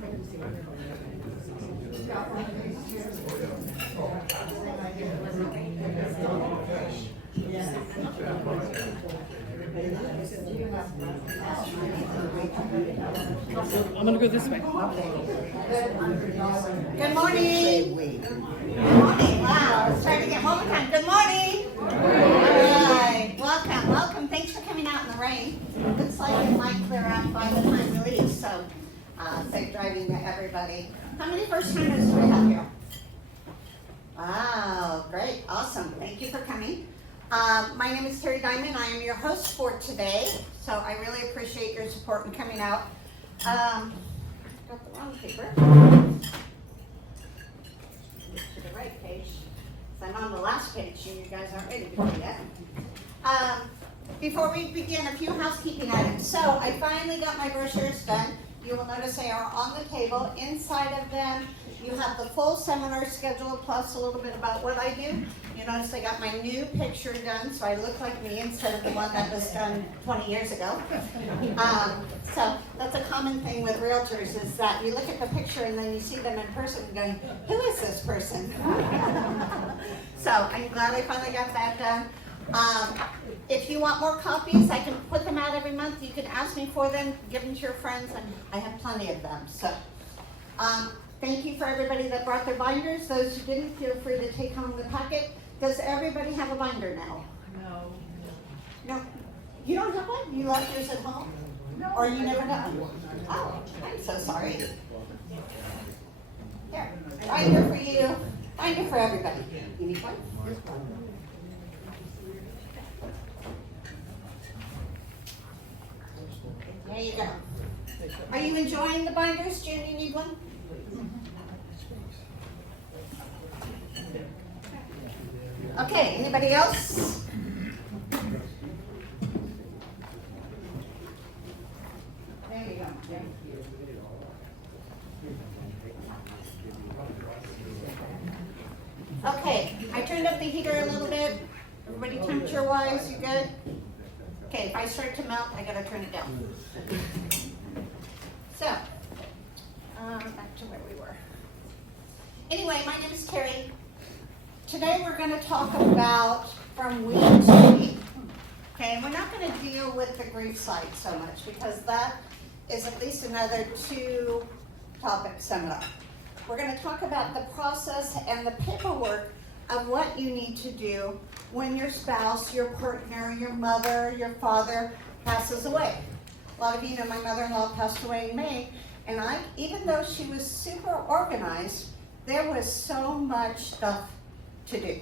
I'm going to go this way. Good morning. Good morning. Wow, it's trying to get home time. Good morning. All right. Welcome. Thanks for coming out in the rain. Looks like it might clear out by the time we leave, so safe driving to everybody. How many first timers do we have here? Wow, great, awesome. Thank you for coming. My name is Terry Diamond. I am your host for today, so I really appreciate your support in coming out. Got the wrong paper. To the right page. So I'm on the last page, and you guys aren't ready to do that. Before we begin, a few housekeeping items. So I finally got my brochures done. You will notice they are on the table. Inside of them, you have the full seminar schedule plus a little bit about what I do. You notice I got my new picture done, so I look like me instead of the one that was done 20 years ago. So that's a common thing with realtors is that you look at the picture and then you see them in person going, who is this person? So I'm glad I finally got that done. If you want more copies, I can put them out every month. You can ask me for them, give them to your friends, and I have plenty of them. So thank you for everybody that brought their binders. Those who didn't, feel free to take home the packet. Does everybody have a binder now? No. You don't have one? You left yours at home? No. Or you never got one? Oh, I'm so sorry. Here, binder for you, binder for everybody. You need one? There you go. Are you enjoying the binders? June, you need one? Okay, anybody else? There you go. Okay, I turned up the heater a little bit. Everybody temperature-wise, you good? Okay, if I start to melt, I gotta turn it down. So, back to where we were. Anyway, my name is Terry. Today we're going to talk about from week to week. Okay, and we're not going to deal with the grief side so much because that is at least another 2-topic seminar. We're going to talk about the process and the paperwork of what you need to do when your spouse, your partner, your mother, your father passes away. A lot of you know my mother-in-law passed away in May, and even though she was super organized, there was so much stuff to do.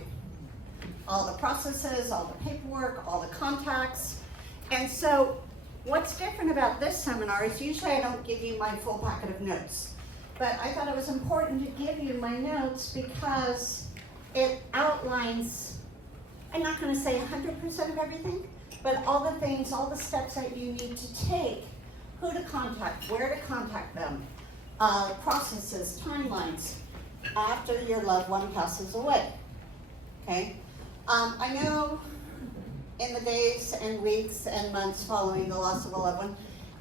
All the processes, all the paperwork, all the contacts. And so what's different about this seminar is usually I don't give you my full packet of notes. But I thought it was important to give you my notes because it outlines, I'm not going to say 100% of everything, but all the things, all the steps that you need to take, who to contact, where to contact them, processes, timelines after your loved one passes away. Okay? I know in the days and weeks and months following the loss of a loved one,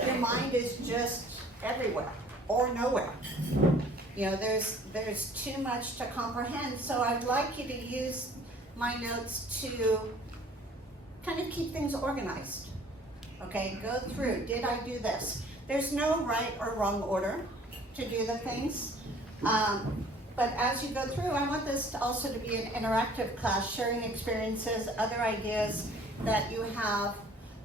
your mind is just everywhere or nowhere. You know, there's too much to comprehend, so I'd like you to use my notes to kind of keep things organized. Okay, go through, did I do this? There's no right or wrong order to do the things. But as you go through, I want this to also to be an interactive class, sharing experiences, other ideas that you have,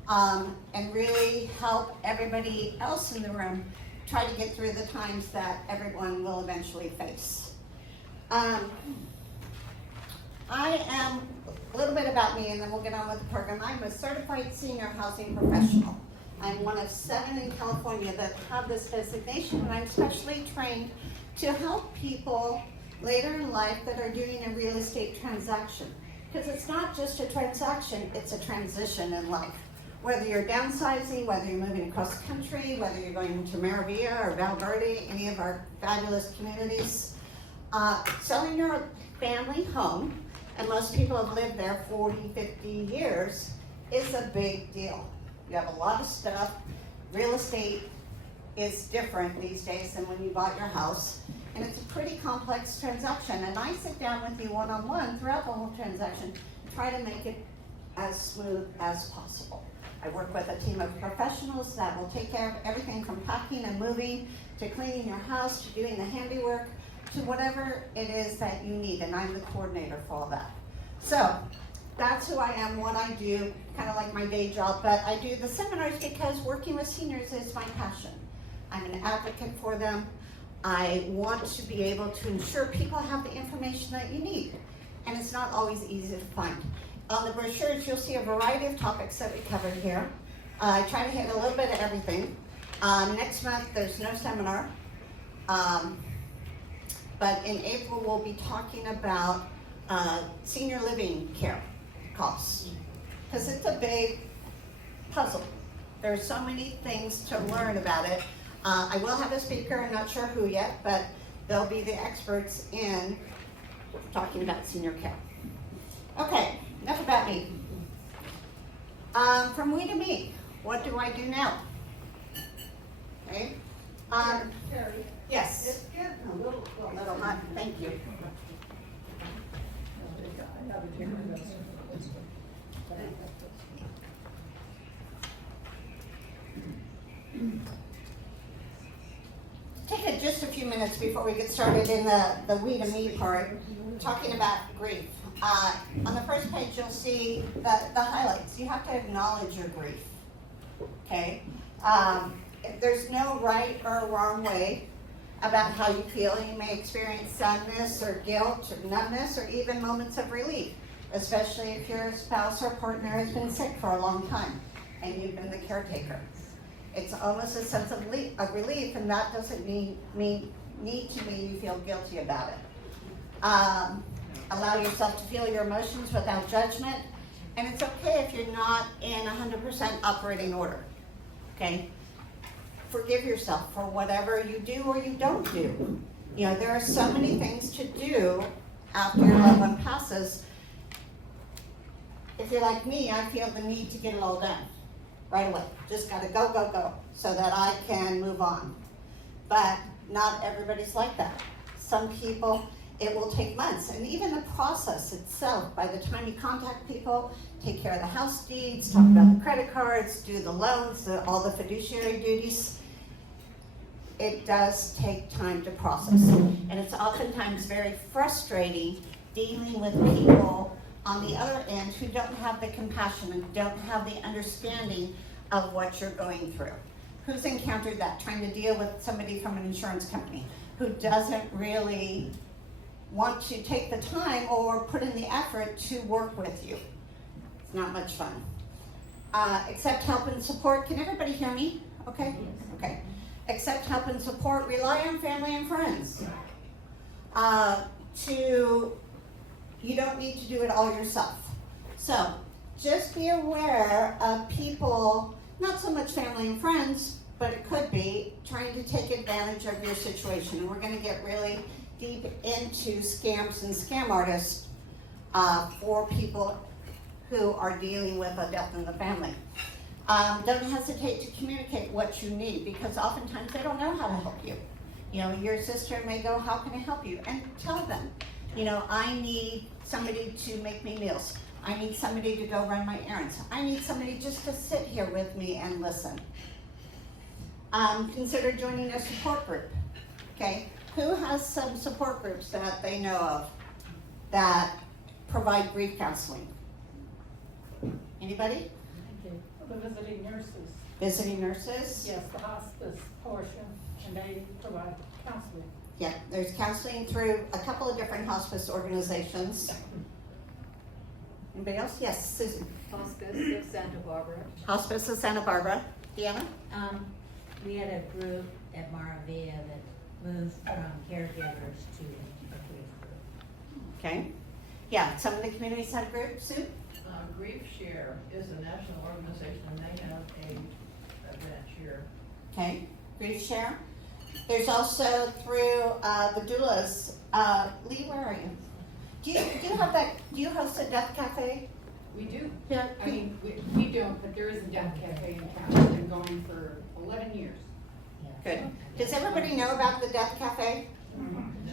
and really help everybody else in the room try to get through the times that everyone will eventually face. I am, a little bit about me and then we'll get on with the program. I'm a certified senior housing professional. I'm one of 7 in California that have this designation, and I'm specially trained to help people later in life that are doing a real estate transaction. Because it's not just a transaction, it's a transition in life. Whether you're downsizing, whether you're moving across the country, whether you're going to Maravilla or Val Verde, any of our fabulous communities, selling your family home, and most people have lived there 40, 50 years, is a big deal. You have a lot of stuff. Real estate is different these days than when you bought your house. And it's a pretty complex transaction. And I sit down with you one-on-one throughout the whole transaction, try to make it as smooth as possible. I work with a team of professionals that will take care of everything from packing and moving to cleaning your house to doing the handiwork to whatever it is that you need. And I'm the coordinator for all that. So that's who I am, what I do, kind of like my day job. But I do the seminars because working with seniors is my passion. I'm an advocate for them. I want to be able to ensure people have the information that you need. And it's not always easy to find. On the brochures, you'll see a variety of topics that we covered here. I try to hit a little bit of everything. Next month, there's no seminar. But in April, we'll be talking about senior living care costs. Because it's a big puzzle. There's so many things to learn about it. I will have a speaker, I'm not sure who yet, but they'll be the experts in talking about senior care. Okay, enough about me. From we to me, what do I do now? Okay. Terry, Yes. it's getting a little close. A little hot, thank you. I have a different answer. Take just a few minutes before we get started in the we to me part, talking about grief. On the first page, you'll see the highlights. You have to acknowledge your grief, okay? There's no right or wrong way about how you feel. You may experience sadness or guilt or numbness or even moments of relief, especially if your spouse or partner has been sick for a long time and you've been the caretaker. It's almost a sense of relief, and that doesn't need to mean you feel guilty about it. Allow yourself to feel your emotions without judgment, and it's okay if you're not in 100% operating order, okay? Forgive yourself for whatever you do or you don't do. You know, there are so many things to do after your loved one passes. If you're like me, I feel the need to get it all done right away. Just gotta go, go, go, so that I can move on. But not everybody's like that. Some people, it will take months. And even the process itself, by the time you contact people, take care of the house deeds, talk about the credit cards, do the loans, all the fiduciary duties, it does take time to process. And it's oftentimes very frustrating dealing with people on the other end who don't have the compassion and don't have the understanding of what you're going through. Who's encountered that, trying to deal with somebody from an insurance company who doesn't really want to take the time or put in the effort to work with you? It's not much fun. Accept help and support. Can everybody hear me? Okay? Okay. Accept help and support. Rely on family and friends. You don't need to do it all yourself. So just be aware of people, not so much family and friends, but it could be trying to take advantage of your situation. And we're going to get really deep into scams and scam artists for people who are dealing with a death in the family. Don't hesitate to communicate what you need, because oftentimes they don't know how to help you. You know, your sister may go, how can I help you? And tell them, you know, I need somebody to make me meals. I need somebody to go run my errands. I need somebody just to sit here with me and listen. Consider joining a support group, okay? Who has some support groups that they know of that provide grief counseling? Anybody? The visiting nurses, Visiting nurses? yes, the hospice portion, and they provide counseling. Yeah, there's counseling through a couple of different hospice organizations. Anybody else? Yes, Susan. Hospice of Santa Barbara. Hospice of Santa Barbara. Deanna? We had a group at Maravilla that moved from caregivers to a grief group. Okay. Yeah, some of the communities have groups, Sue? Grief Share is a national organization, and they have a event here. Okay, Grief Share. There's also through the doulas. Lee, where are you? Do you have that? Do you host a death cafe? We do. Yeah. I mean, we don't, but there is a death cafe in town. It's been going for 11 years. Yeah. Good. Does everybody know about the Death Cafe?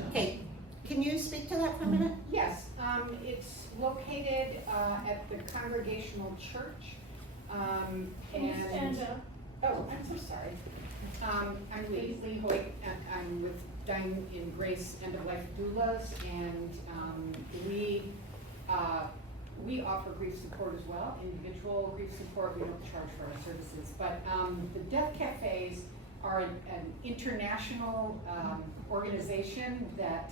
Okay, can you speak to that for a minute? Yes, it's located at the Congregational Church. Can you stand up? Oh, I'm so sorry. I'm Lee Hoyt, and I'm with Dying in Grace End of Life Doulas, and we offer grief support as well, individual grief support. We don't charge for our services, but the Death Cafes are an international organization that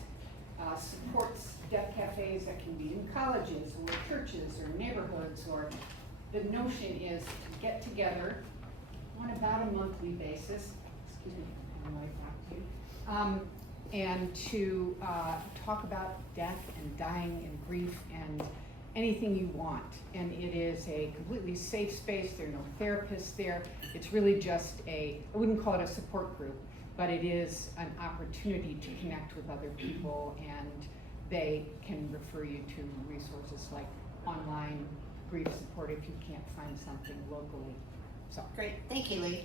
supports death cafes that can be in colleges or churches or neighborhoods, or the notion is to get together on about a monthly basis, excuse me, I don't know if I talk to you, and to talk about death and dying and grief and anything you want. And it is a completely safe space. There are no therapists there. It's really just I wouldn't call it a support group, but it is an opportunity to connect with other people, and they can refer you to resources like online grief support if you can't find something locally. So Great, thank you, Lee.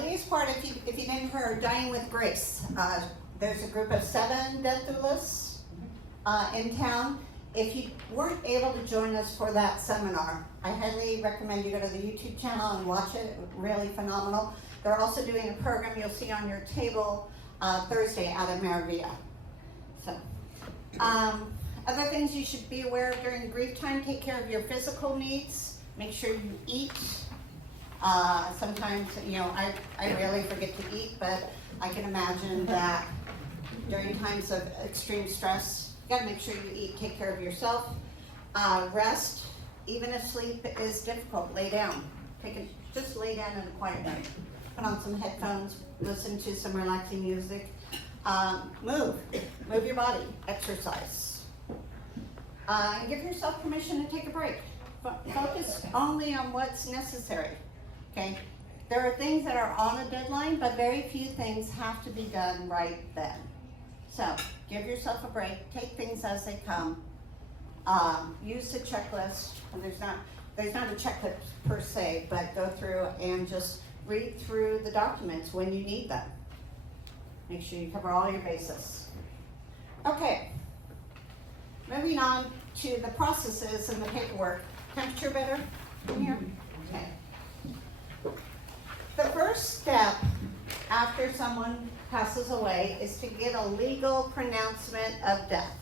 Lee's part, if you didn't hear, Dying with Grace. There's a group of 7 death doulas in town. If you weren't able to join us for that seminar, I highly recommend you go to the YouTube channel and watch it. Really phenomenal. They're also doing a program you'll see on your table Thursday out of Maravilla. So, other things you should be aware of during grief time: take care of your physical needs. Make sure you eat. Sometimes, I really forget to eat, but I can imagine that during times of extreme stress, you gotta make sure you eat, take care of yourself. Rest, even if sleep is difficult, lay down. Just lay down in a quiet way. Put on some headphones, listen to some relaxing music. Move your body, exercise. And give yourself permission to take a break. Focus only on what's necessary, okay? There are things that are on a deadline, but very few things have to be done right then. So give yourself a break, take things as they come. Use the checklist. There's not a checklist per se, but go through and just read through the documents when you need them. Make sure you cover all your bases. Okay, moving on to the processes and the paperwork. Temperature better in here? Okay. The first step after someone passes away is to get a legal pronouncement of death,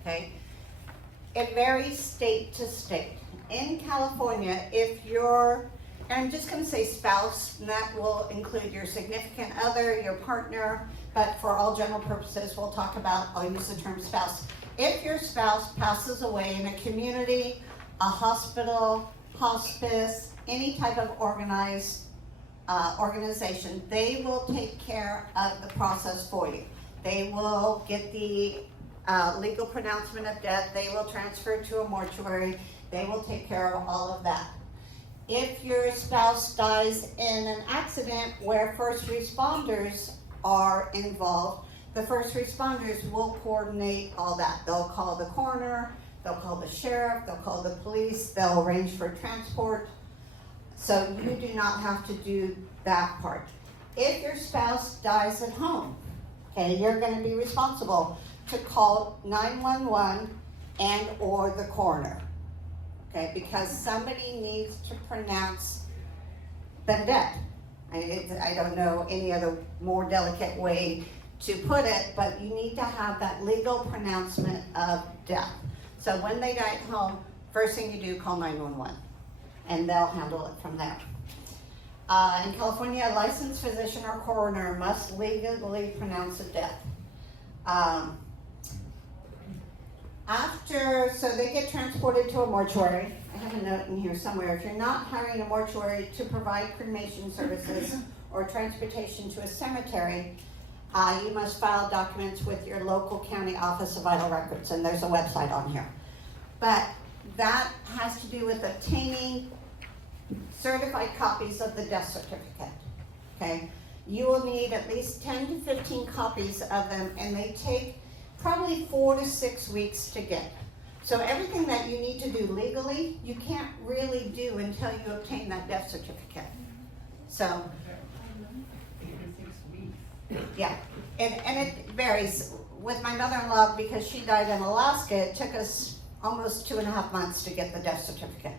okay? It varies state to state. In California, if you're, and I'm just gonna say spouse, and that will include your significant other, your partner, but for all general purposes, I'll use the term spouse. If your spouse passes away in a community, a hospital, hospice, any type of organized organization, they will take care of the process for you. They will get the legal pronouncement of death. They will transfer to a mortuary. They will take care of all of that. If your spouse dies in an accident where first responders are involved, the first responders will coordinate all that. They'll call the coroner, they'll call the sheriff, they'll call the police, they'll arrange for transport. So you do not have to do that part. If your spouse dies at home, okay, you're going to be responsible to call 911 and or the coroner, okay, because somebody needs to pronounce them dead. I don't know any other more delicate way to put it, but you need to have that legal pronouncement of death. So when they die at home, first thing you do, call 911. And they'll handle it from there. In California, a licensed physician or coroner must legally pronounce a death. So they get transported to a mortuary. I have a note in here somewhere. If you're not hiring a mortuary to provide cremation services or transportation to a cemetery, you must file documents with your local county office of vital records, and there's a website on here. But that has to do with obtaining certified copies of the death certificate, okay? You will need at least 10 to 15 copies of them, and they take probably 4 to 6 weeks to get. So everything that you need to do legally, you can't really do until you obtain that death certificate. So Yeah, and it varies. With my mother-in-law, because she died in Alaska, it took us almost 2.5 months to get the death certificate.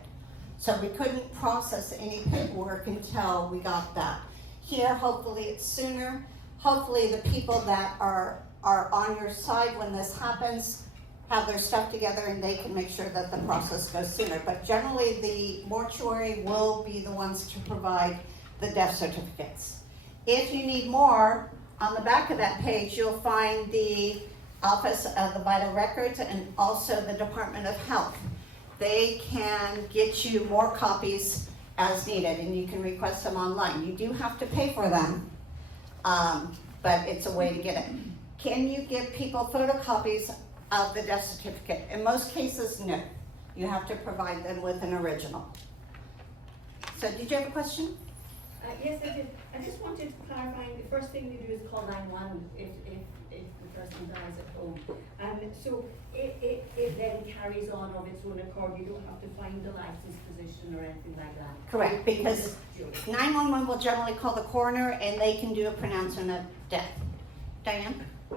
So we couldn't process any paperwork until we got that. Here, hopefully it's sooner. Hopefully the people that are on your side when this happens have their stuff together and they can make sure that the process goes sooner. But generally the mortuary will be the ones to provide the death certificates. If you need more, on the back of that page, you'll find the Office of the Vital Records and also the Department of Health. They can get you more copies as needed, and you can request them online. You do have to pay for them, but it's a way to get it. Can you give people photocopies of the death certificate? In most cases, no. You have to provide them with an original. So did you have a question? Yes, I did. I just wanted to clarify, the first thing you do is call 911 if the person dies at home. So it then carries on of its own accord. You don't have to find a licensed physician or anything like that. Correct, because 911 will generally call the coroner and they can do a pronouncement of death. Diane? I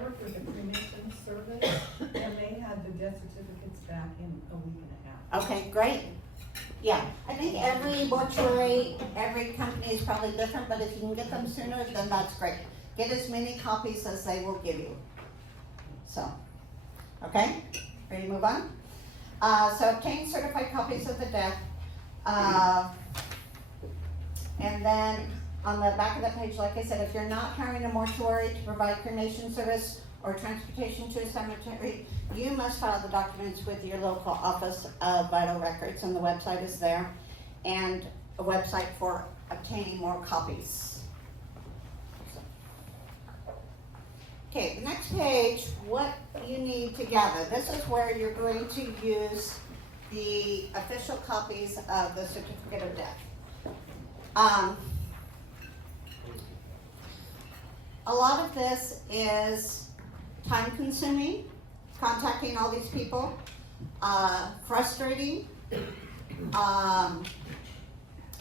work with the cremation service, and they had the death certificates back in a week and a half. Okay, great. Yeah, I think every mortuary, every company is probably different, but if you can get them sooner, then that's great. Get as many copies as they will give you. So, okay, ready to move on? So obtain certified copies of the death. And then on the back of that page, like I said, if you're not hiring a mortuary to provide cremation service or transportation to a cemetery, you must file the documents with your local Office of Vital Records, and the website is there, and a website for obtaining more copies. Okay, the next page, what you need to gather. This is where you're going to use the official copies of the certificate of death. A lot of this is time consuming, contacting all these people, frustrating,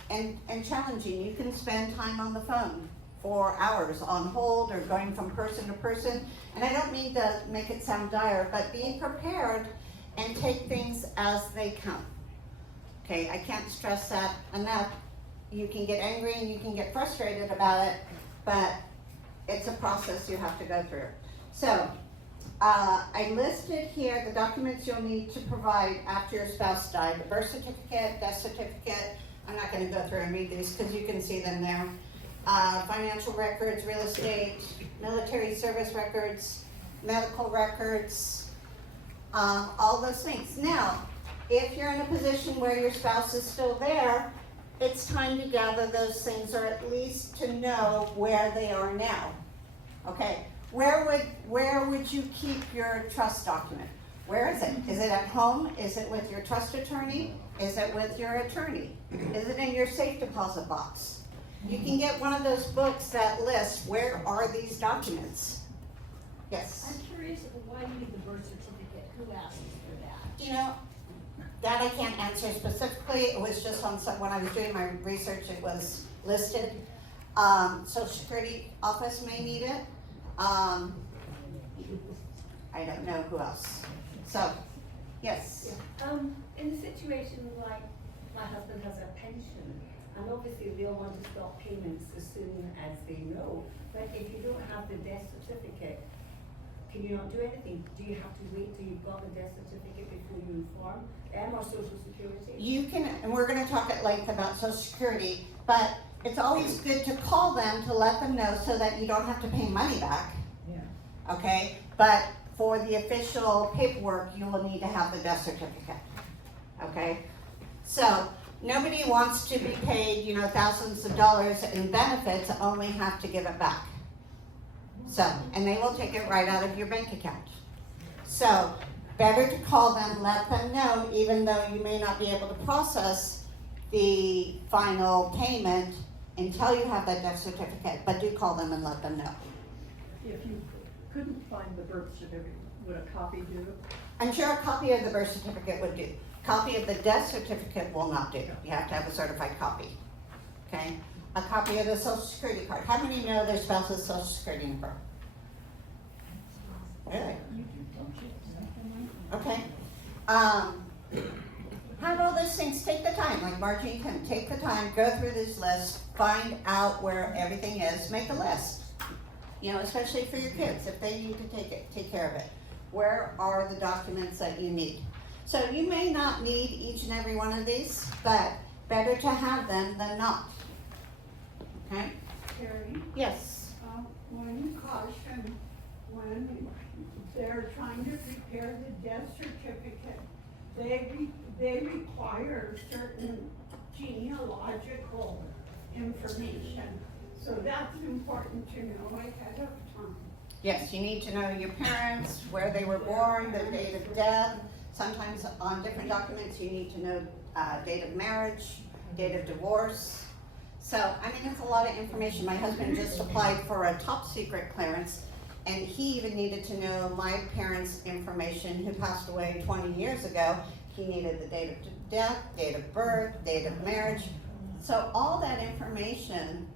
and challenging. You can spend time on the phone for hours on hold or going from person to person. And I don't mean to make it sound dire, but being prepared and take things as they come. Okay, I can't stress that enough. You can get angry and you can get frustrated about it, but it's a process you have to go through. So, I listed here the documents you'll need to provide after your spouse died. The birth certificate, death certificate. I'm not going to go through and read these because you can see them there. Financial records, real estate, military service records, medical records, all those things. Now, if you're in a position where your spouse is still there, it's time to gather those things, or at least to know where they are now. Okay, where would you keep your trust document? Where is it? Is it at home? Is it with your trust attorney? Is it with your attorney? Is it in your safe deposit box? You can get one of those books that lists where are these documents. Yes? I'm curious, why you need the birth certificate? Who asks for that? You know, that I can't answer specifically. It was just on some, when I was doing my research, it was listed. Social Security office may need it. I don't know who else. So, yes. In a situation like my husband has a pension, and obviously they'll want to stop payments as soon as they know, but if you don't have the death certificate, can you not do anything? Do you have to wait till you've got the death certificate before you inform them or Social Security? You can, and we're going to talk at length about Social Security, but it's always good to call them to let them know so that you don't have to pay money back. Yeah. Okay? But for the official paperwork, you will need to have the death certificate. Okay? So, nobody wants to be paid, you know, thousands of dollars in benefits, only have to give it back. So, and they will take it right out of your bank account. So, better to call them, let them know, even though you may not be able to process the final payment until you have that death certificate, but do call them and let them know. If you couldn't find the birth certificate, would a copy do? I'm sure a copy of the birth certificate would do. Copy of the death certificate will not do. You have to have a certified copy. Okay? a copy of the social security card. How many know their spouse's social security number? Really? Okay. Have all those things, take the time, like Margie and Kim, take the time, go through this list, find out where everything is, make a list. You know, especially for your kids, if they need to take care of it. Where are the documents that you need? So you may not need each and every one of these, but better to have them than not. Okay? Terry, Yes. one caution, when they're trying to prepare the death certificate, they require certain genealogical information. So that's important to know ahead of time. Yes, you need to know your parents, where they were born, the date of death. Sometimes on different documents, you need to know date of marriage, date of divorce. So, I mean, it's a lot of information. My husband just applied for a top secret clearance, and he even needed to know my parents' information who passed away 20 years ago. He needed the date of death, date of birth, date of marriage. So all that information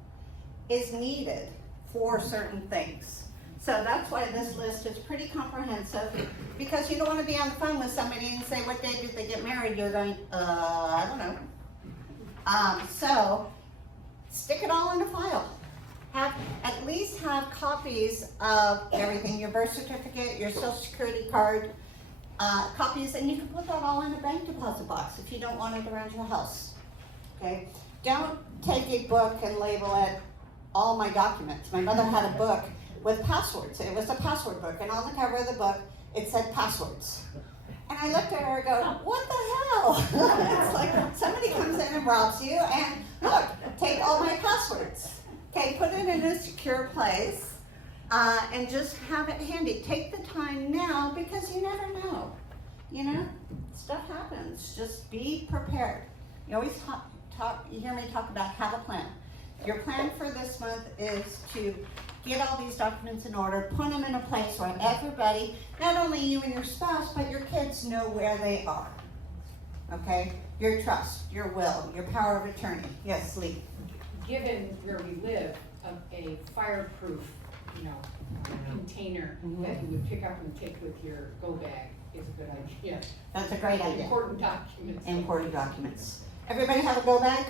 is needed for certain things. So that's why this list is pretty comprehensive, because you don't want to be on the phone with somebody and say, what day did they get married? You're going, I don't know. So stick it all in a file. At least have copies of everything, your birth certificate, your social security card, copies, and you can put that all in a bank deposit box if you don't want it around your house. Okay? Don't take a book and label it all my documents. My mother had a book with passwords. It was a password book, and on the cover of the book, it said passwords. And I looked at her and go, what the hell? It's like somebody comes in and robs you, and look, take all my passwords. Okay, put it in a secure place, and just have it handy. Take the time now, because you never know. You know, stuff happens. Just be prepared. You always you hear me talk about have a plan. Your plan for this month is to get all these documents in order, put them in a place where everybody, not only you and your spouse, but your kids know where they are. Okay? Your trust, your will, your power of attorney. Yes, Lee. Given where we live, a fireproof, container that you would pick up and take with your go bag is a good idea. That's a great idea. Important documents. Important documents. Everybody have a go bag?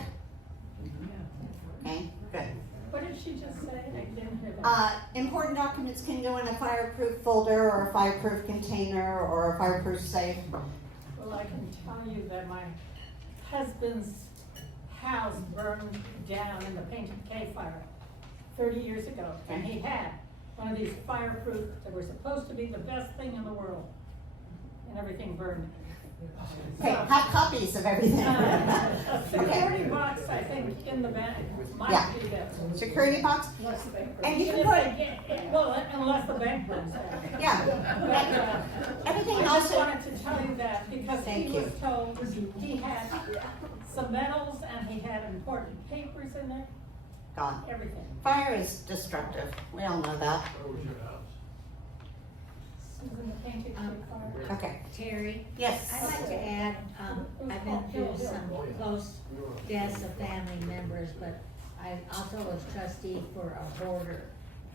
Okay, good. What did she just say? I didn't hear that. Important documents can go in a fireproof folder or a fireproof container or a fireproof safe. Well, I can tell you that my husband's house burned down in the Painted Cave fire 30 years ago. And he had one of these fireproof that were supposed to be the best thing in the world. And everything burned. Okay, have copies of everything. A security box, I think, in the bank Yeah. might be that. Security box? Unless the bank And you burns. can put, Well, unless the bank burns down. yeah. Everything I else, just wanted to tell you that because Thank he you. was told he had some medals and he had important papers in there, gone. everything. Fire is destructive. We all know that. Susan, the Painted Cave fire. Okay. Terry, Yes. I'd like to add, I've been through some close deaths of family members, but I also was trustee for a boarder.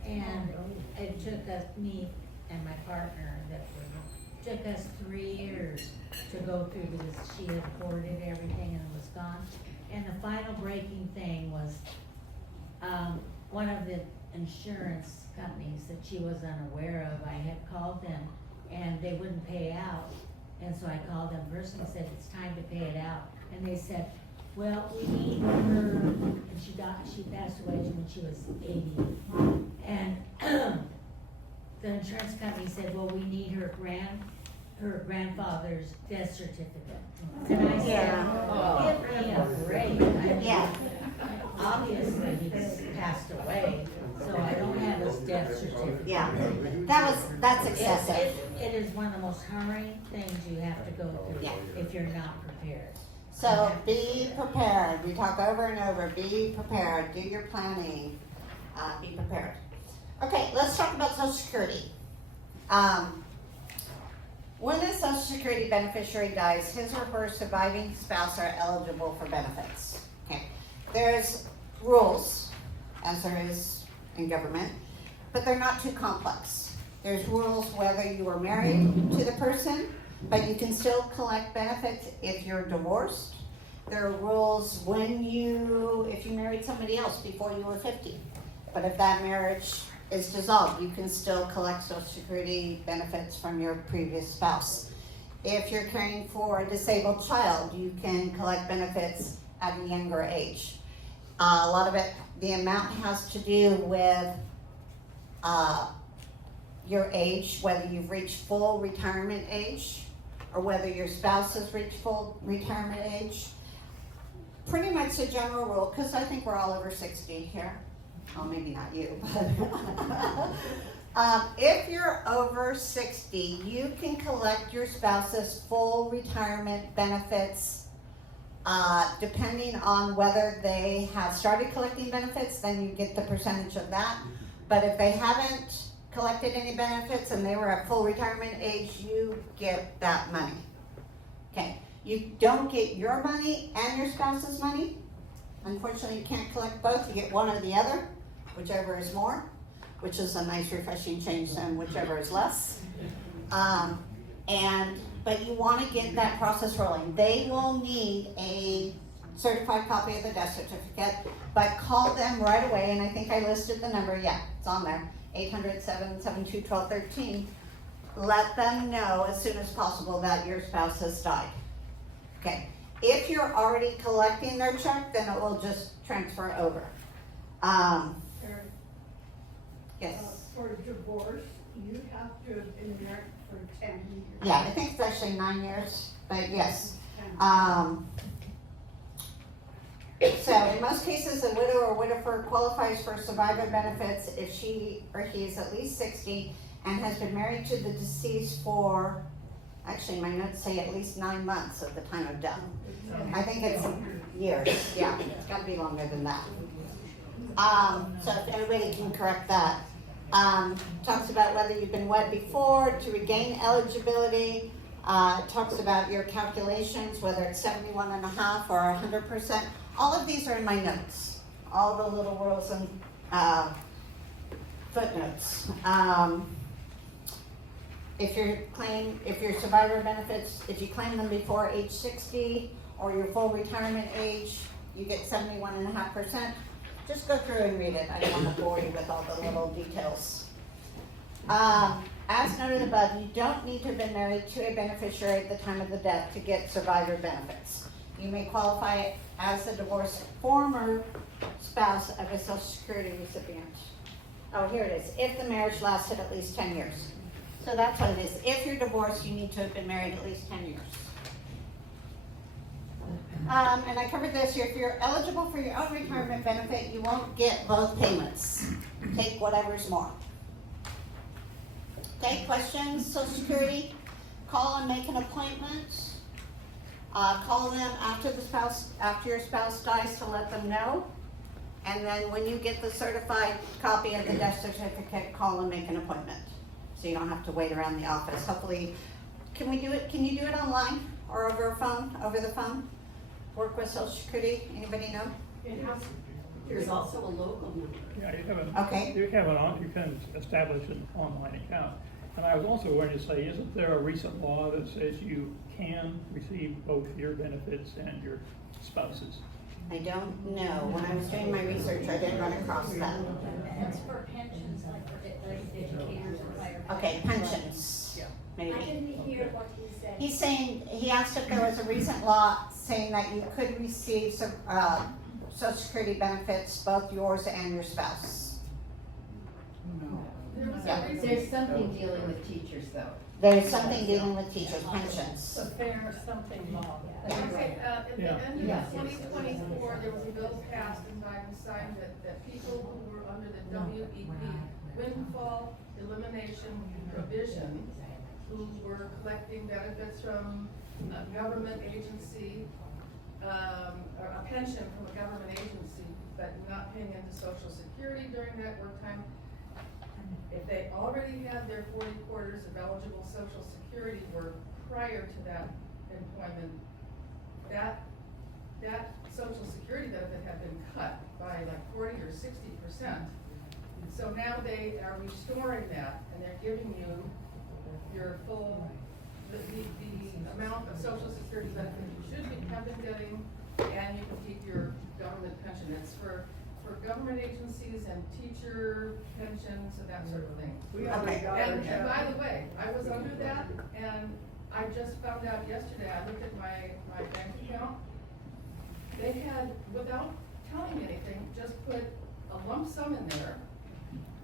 And it took me and my partner, took us 3 years to go through because she had hoarded everything and was gone. And the final breaking thing was, one of the insurance companies that she was unaware of, I had called them and they wouldn't pay out. And so I called them personally and said, it's time to pay it out. And they said, well, we need her, and she passed away when she was 80. And the insurance company said, well, we need her grandfather's death certificate. And I said, give me a break. I mean, Yeah. obviously he's passed away, so I don't have his death certificate. Yeah. That's excessive. It is one of the most harrowing things you have to go through Yeah. if you're not prepared. So be prepared. We talk over and over. Be prepared. Do your planning. Be prepared. Okay, let's talk about Social Security. When a Social Security beneficiary dies, his or her surviving spouse are eligible for benefits. Okay. There's rules, as there is in government, but they're not too complex. There's rules whether you are married to the person, but you can still collect benefits if you're divorced. There are rules if you married somebody else before you were 50. But if that marriage is dissolved, you can still collect Social Security benefits from your previous spouse. If you're caring for a disabled child, you can collect benefits at a younger age. A lot of it, the amount has to do with your age, whether you've reached full retirement age or whether your spouse has reached full retirement age. Pretty much the general rule, because I think we're all over 60 here. Well, maybe not you, but if you're over 60, you can collect your spouse's full retirement benefits depending on whether they have started collecting benefits, then you get the percentage of that. But if they haven't collected any benefits and they were at full retirement age, you get that money. Okay, you don't get your money and your spouse's money. Unfortunately, you can't collect both. You get one or the other, whichever is more, which is a nice refreshing change than whichever is less. But you want to get that process rolling. They will need a certified copy of the death certificate, but call them right away, and I think I listed the number, yeah, it's on there, 800-772-1213. Let them know as soon as possible that your spouse has died. Okay, if you're already collecting their check, then it will just transfer over. Yes. For divorce, you have to have been married for 10 years. Yeah, I think it's actually 9 years, but yes. So in most cases, a widow or widower qualifies for survivor benefits if she or he is at least 60 and has been married to the deceased for, actually my notes say at least 9 months of the time of death. I think it's years, yeah, it's gotta be longer than that. So if everybody can correct that. Talks about whether you've been wed before to regain eligibility. Talks about your calculations, whether it's 71.5 or 100%. All of these are in my notes. All the little rules and footnotes. If your survivor benefits, if you claim them before age 60 or your full retirement age, you get 71.5%. Just go through and read it. I don't want to bore you with all the little details. As noted above, you don't need to have been married to a beneficiary at the time of the death to get survivor benefits. You may qualify as a divorced former spouse of a Social Security recipient. Oh, here it is. If the marriage lasted at least 10 years. So that's what it is. If you're divorced, you need to have been married at least 10 years. And I covered this here. If you're eligible for your own retirement benefit, you won't get both payments. Take whatever's more. Okay, questions, Social Security? Call and make an appointment. Call them after your spouse dies to let them know. And then when you get the certified copy of the death certificate, call and make an appointment. So you don't have to wait around the office. Hopefully, can you do it online or over the phone? Work with Social Security, anybody know? There's also a local number. Yeah, you can establish an online account. And I was also going to say, isn't there a recent law that says you can receive both your benefits and your spouse's? I don't know. When I was doing my research, I didn't run across that. That's for pensions, like if you can retire. Okay, pensions, maybe. I didn't hear what he said. He's saying, he asked if there was a recent law saying that you could receive some, Social Security benefits, both yours and your spouse. There's something dealing with teachers though. There's something dealing with teachers' pensions. The fair something law. Okay, at the end Yeah. of 2024, there was a bill passed and Biden signed that people who were under the WEP windfall elimination provision, who were collecting benefits from a government agency, or a pension from a government agency, but not paying into Social Security during that work time, if they already had their 40 quarters of eligible Social Security work prior to that employment, that Social Security benefit had been cut by by like 40 or 60%. So now they are restoring that, and they're giving you your full, the amount of social security benefit you should have been getting, and you can keep your government pension. It's for government agencies and teacher pensions and that sort of thing. Okay. And by the way, I was under that, and I just found out yesterday, I looked at my bank account. They had, without telling me anything, just put a lump sum in there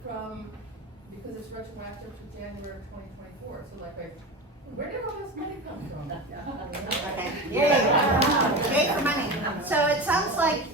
because it's retroactive to January of 2024. So like, where did all this money come from? Okay, yay for money. So it sounds like,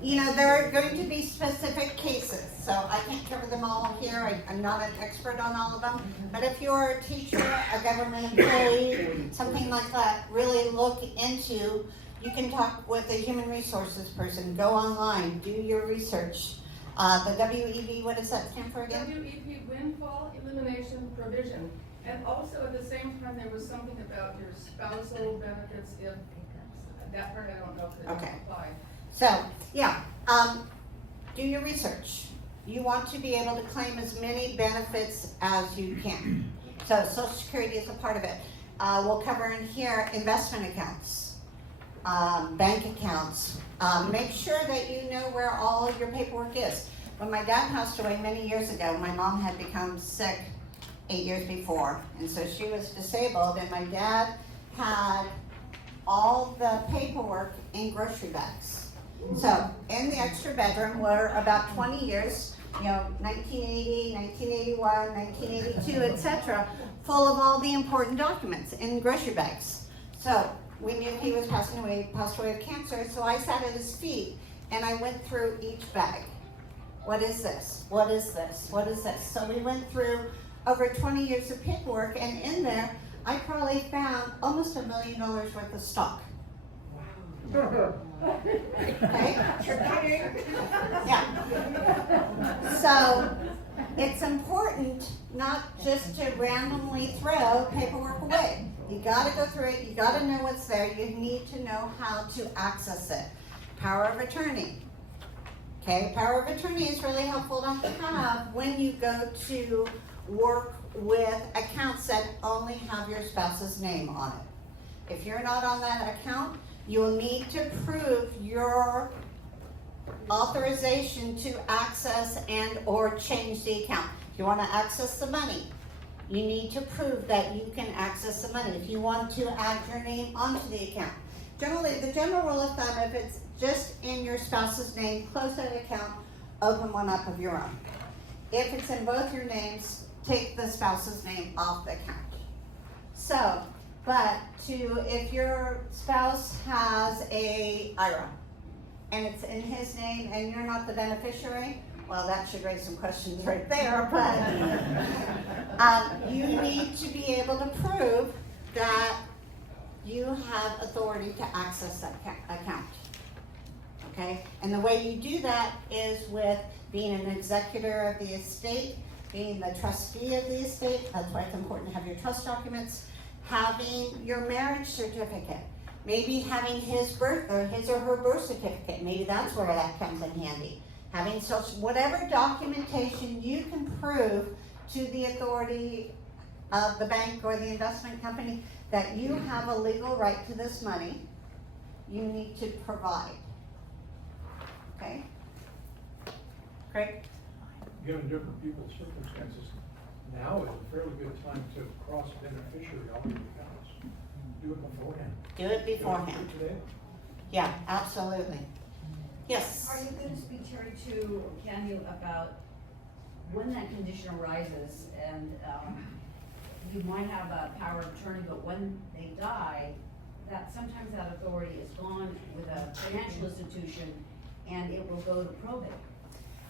there are going to be specific cases, so I can't cover them all here. I'm not an expert on all of them, but if you're a teacher, a government employee, something like that, really look into, you can talk with a human resources person, go online, do your research. The WEB, what does that stand for again? WEP, windfall elimination provision. And also at the same time, there was something about your spousal benefits if, that part I don't know if it applied. So, yeah, do your research. You want to be able to claim as many benefits as you can. So Social Security is a part of it. We'll cover in here investment accounts, bank accounts. Make sure that you know where all of your paperwork is. When my dad passed away many years ago, my mom had become sick 8 years before, and so she was disabled, and my dad had all the paperwork in grocery bags. So in the extra bedroom were about 20 years, 1980, 1981, 1982, etc., full of all the important documents in grocery bags. So we knew he was passed away of cancer, so I sat at his feet and I went through each bag. What is this? What is this? What is this? So we went through over 20 years of paperwork, and in there, I probably found almost $1 million worth of stock. Okay? Yeah. So it's important not just to randomly throw paperwork away. You gotta go through it, you gotta know what's there, you need to know how to access it. Power of attorney. Okay, power of attorney is really helpful to have when you go to work with accounts that only have your spouse's name on it. If you're not on that account, you will need to prove your authorization to access and or change the account. If you want to access the money, you need to prove that you can access the money. If you want to add your name onto the account. Generally, the general rule of thumb, if it's just in your spouse's name, close that account, open one up of your own. If it's in both your names, take the spouse's name off the account. So, if your spouse has a IRA and it's in his name and you're not the beneficiary, well, that should raise some questions right there, but you need to be able to prove that you have authority to access that account. Okay? And the way you do that is with being an executor of the estate, being the trustee of the estate. That's why it's important to have your trust documents, having your marriage certificate, maybe having his or her birth certificate. Maybe that's where that comes in handy. Having whatever documentation you can prove to the authority of the bank or the investment company that you have a legal right to this money, you need to provide. Okay? Craig? Given different people's circumstances, now is a fairly good time to cross beneficiary all your accounts. Do it beforehand. Do it beforehand. Today? Yeah, absolutely. Yes? Are you going to speak, Terry, to Candy about when that condition arises and you might have a power of attorney, but when they die, that sometimes that authority is gone with a financial institution and it will go to probate.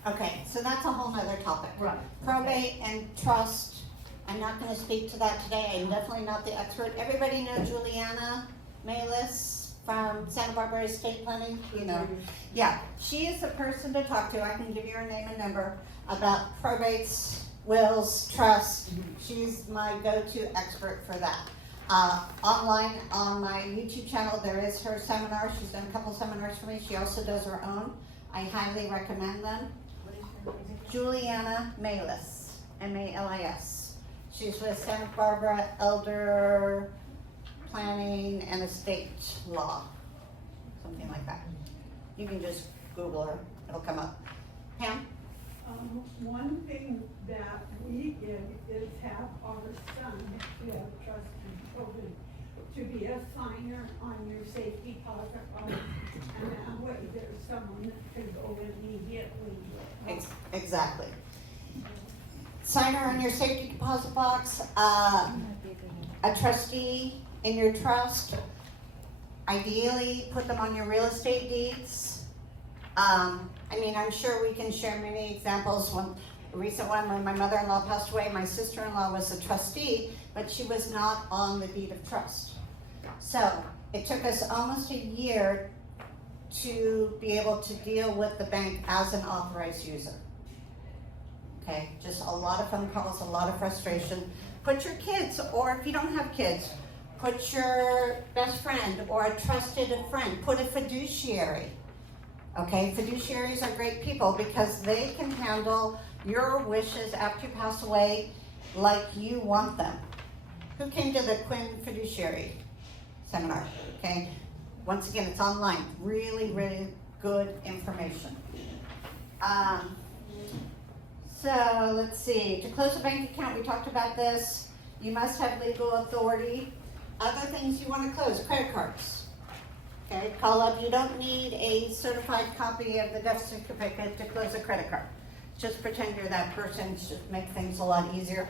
Okay, so that's a whole nother topic. Right. Probate and trust, I'm not gonna speak to that today, I'm definitely not the expert. Everybody know Juliana Malis from Santa Barbara Estate Planning, you know. Yeah, she is the person to talk to, I can give you her name and number, about probates, wills, trust. She's my go-to expert for that. Online on my YouTube channel, there is her seminar. She's done a couple seminars for me. She also does her own I highly recommend them. Juliana Malis, M-A-L-I-S. She's with Santa Barbara Elder Planning and Estate Law, something like that. You can just Google her, it'll come up. Pam? One thing that we did is have our son, we have trustee children, to be a signer on your safety deposit box, and that way there's someone that can go immediately. Exactly. Signer on your safety deposit box, a trustee in your trust, ideally put them on your real estate deeds. I mean, I'm sure we can share many examples. One, a recent one, when my mother-in-law passed away, my sister-in-law was a trustee, but she was not on the deed of trust. So it took us almost a year to be able to deal with the bank as an authorized user. Okay, just a lot of phone calls, a lot of frustration. Put your kids, or if you don't have kids, put your best friend or a trusted friend, put a fiduciary. Okay, fiduciaries are great people because they can handle your wishes after you pass away like you want them. Who came to the Quinn Fiduciary Seminar? Okay, once again, it's online. Really, really good information. So let's see, to close a bank account, we talked about this. You must have legal authority. Other things you want to close, credit cards. Okay, call up, you don't need a certified copy of the death certificate to close a credit card. Just pretend you're that person, just make things a lot easier.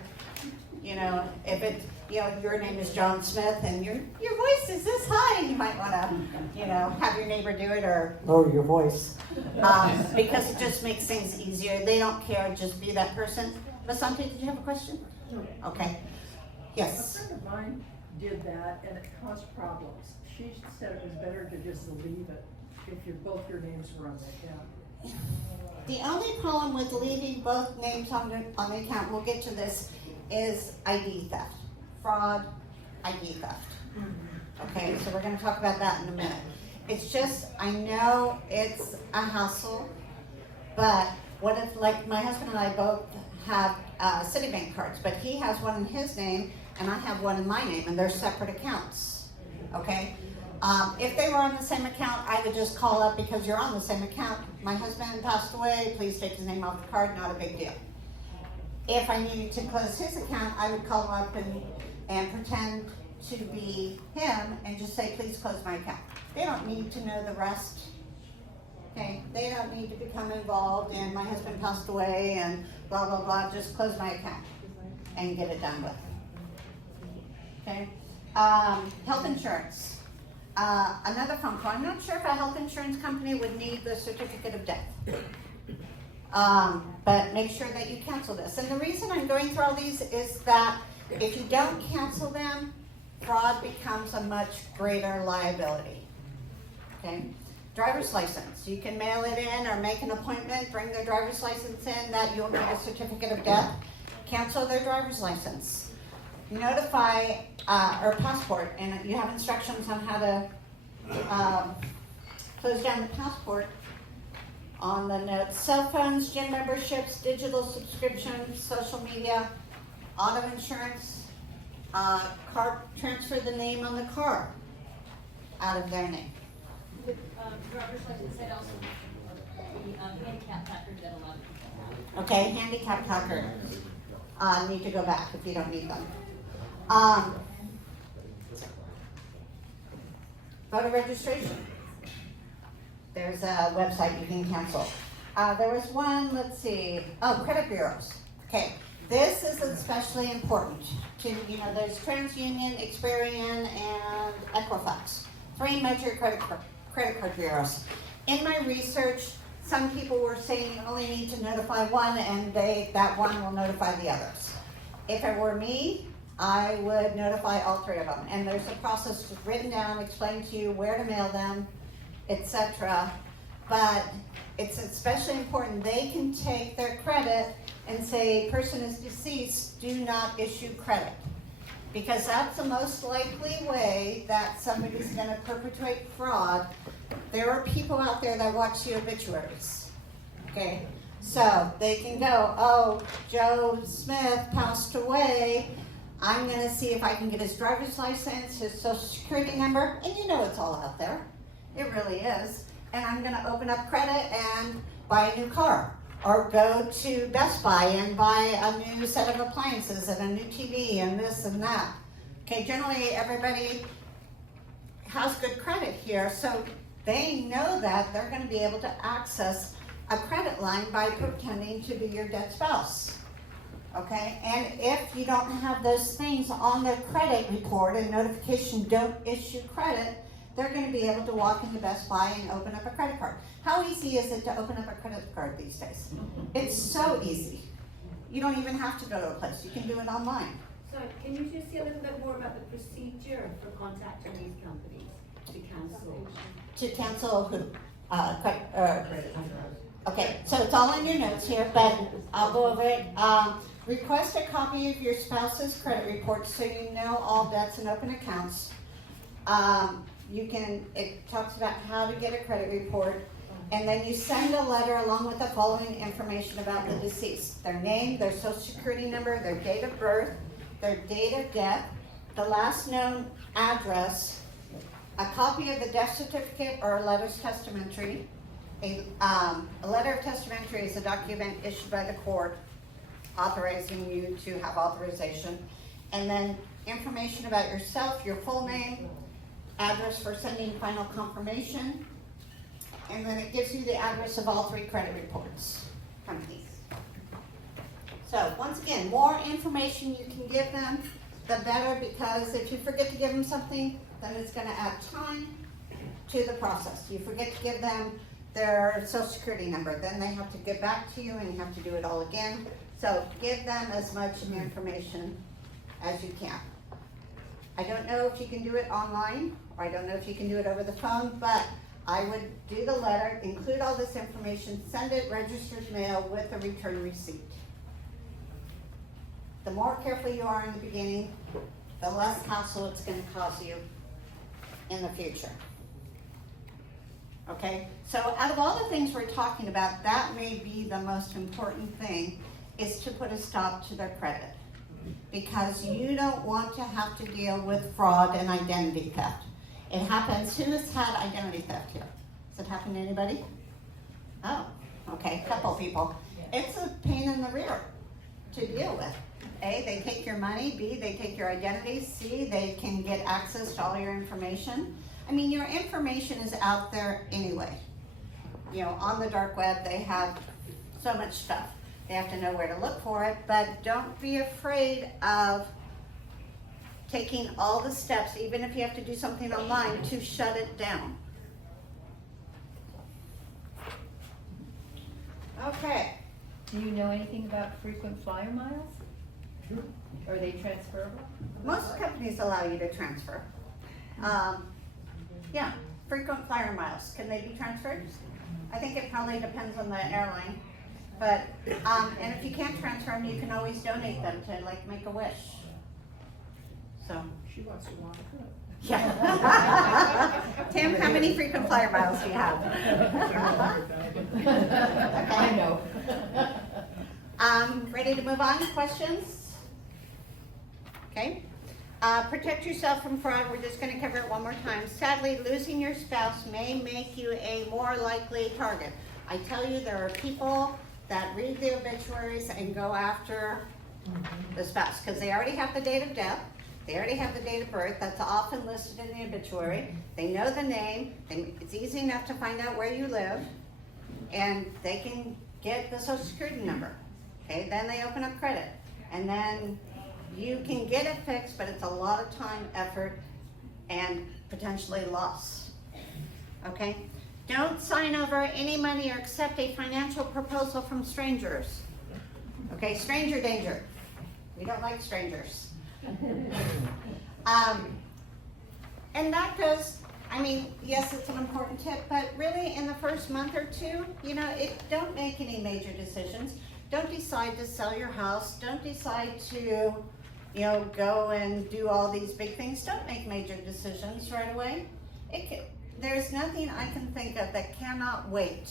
You know, if it's, you know, your name is John Smith and your voice is this high, you might want to, you know, have your neighbor do it or lower your voice. Because it just makes things easier. They don't care, just be that person. Basante, did you have a question? Okay. Yes. A friend of mine did that and it caused problems. She said it was better to just leave it if both your names were on the account. The only problem with leaving both names on the account, we'll get to this, is ID theft. Fraud, ID theft. Okay, so we're gonna talk about that in a minute. It's just, I know it's a hassle, but what if, like, my husband and I both have Citibank cards, but he has one in his name and I have one in my name, and they're separate accounts, okay? If they were on the same account, I would just call up because you're on the same account. My husband passed away, please take his name off the card, not a big deal. If I needed to close his account, I would call him up and pretend to be him and just say, please close my account. They don't need to know the rest, okay? They don't need to become involved and my husband passed away and blah, blah, blah, just close my account and get it done with, okay? Health insurance. Another phone call. I'm not sure if a health insurance company would need the certificate of death. But make sure that you cancel this. And the reason I'm going through all these is that if you don't cancel them, fraud becomes a much greater liability. Okay? Driver's license. You can mail it in or make an appointment, bring their driver's license in, that you'll get a certificate of death. Cancel their driver's license. Notify, or passport, and you have instructions on how to close down the passport on the notes. Cell phones, gym memberships, digital subscriptions, social media, auto insurance, car, transfer the name on the car out of their name. With driver's license, and also the handicap placard that a lot of people have. Okay, handicap placard. Need to go back if you don't need them. Voter registration. There's a website you can cancel. There was one, let's see, credit bureaus. Okay, this is especially important to, there's TransUnion, Experian, and Equifax. 3 major credit card bureaus. In my research, some people were saying you only need to notify one and that one will notify the others. If it were me, I would notify all 3 of them. And there's a process written down, explained to you where to mail them, etc. But it's especially important, they can take their credit and say, person is deceased, do not issue credit. because that's the most likely way that somebody's gonna perpetrate fraud. There are people out there that watch the obituaries, okay? So they can go, oh, Joe Smith passed away. I'm gonna see if I can get his driver's license, his social security number, and you know it's all out there. It really is. And I'm gonna open up credit and buy a new car. Or go to Best Buy and buy a new set of appliances and a new TV and this and that. Okay, generally everybody has good credit here, so they know that they're gonna be able to access a credit line by pretending to be your dead spouse. Okay, and if you don't have those things on their credit report and notification don't issue credit, they're gonna be able to walk into Best Buy and open up a credit card. How easy is it to open up a credit card these days? It's so easy. You don't even have to go to a place, you can do it online. So can you just say a little bit more about the procedure for contacting these companies to cancel? To cancel who? Okay, so it's all in your notes here, but I'll go over it. Request a copy of your spouse's credit report so you know all debts and open accounts. It talks about how to get a credit report, and then you send a letter along with the following information about the deceased: their name, their social security number, their date of birth, their date of death, the last known address, a copy of the death certificate or a letters testamentary. A letter of testamentary is a document issued by the court authorizing you to have authorization. And then information about yourself, your full name, address for sending final confirmation, and then it gives you the address of all 3 credit reports companies. So once again, more information you can give them, the better, because if you forget to give them something, then it's gonna add time to the process. You forget to give them their social security number, then they have to get back to you and you have to do it all again. So give them as much information as you can. I don't know if you can do it online, or I don't know if you can do it over the phone, but I would do the letter, include all this information, send it registered mail with a return receipt. The more careful you are in the beginning, the less hassle it's gonna cause you in the future. Okay, so out of all the things we're talking about, that may be the most important thing, is to put a stop to their credit. Because you don't want to have to deal with fraud and identity theft. It happens, who has had identity theft here? Has it happened to anybody? Oh, okay, a couple people. It's a pain in the rear to deal with. A, they take your money. B, they take your identity. C, they can get access to all your information. I mean, your information is out there anyway. You know, on the dark web, they have so much stuff. They have to know where to look for it, but don't be afraid of taking all the steps, even if you have to do something online, to shut it down. Okay. Do you know anything about frequent flyer miles? Sure. Are they transferable? Most companies allow you to transfer. Yeah, frequent flyer miles, can they be transferred? I think it probably depends on the airline. But, and if you can't transfer them, you can always donate them to, like, Make-A-Wish. So. She wants to walk it. Yeah. Tim, how many frequent flyer miles do you have? I know. Ready to move on? Questions? Okay. Protect yourself from fraud. We're just going to cover it one more time. Sadly, losing your spouse may make you a more likely target. I tell you, there are people that read the obituaries and go after the spouse because they already have the date of death. They already have the date of birth. That's often listed in the obituary. They know the name. It's easy enough to find out where you live, and they can get the social security number. Okay, then they open up credit, and then you can get it fixed, but it's a lot of time, effort, and potentially loss. Okay? Don't sign over any money or accept a financial proposal from strangers. Okay, stranger danger. We don't like strangers. And that goes, I mean, yes, it's an important tip, but really in the first month or two, you know, don't make any major decisions. Don't decide to sell your house. Don't decide to go and do all these big things. Don't make major decisions right away. There's nothing I can think of that cannot wait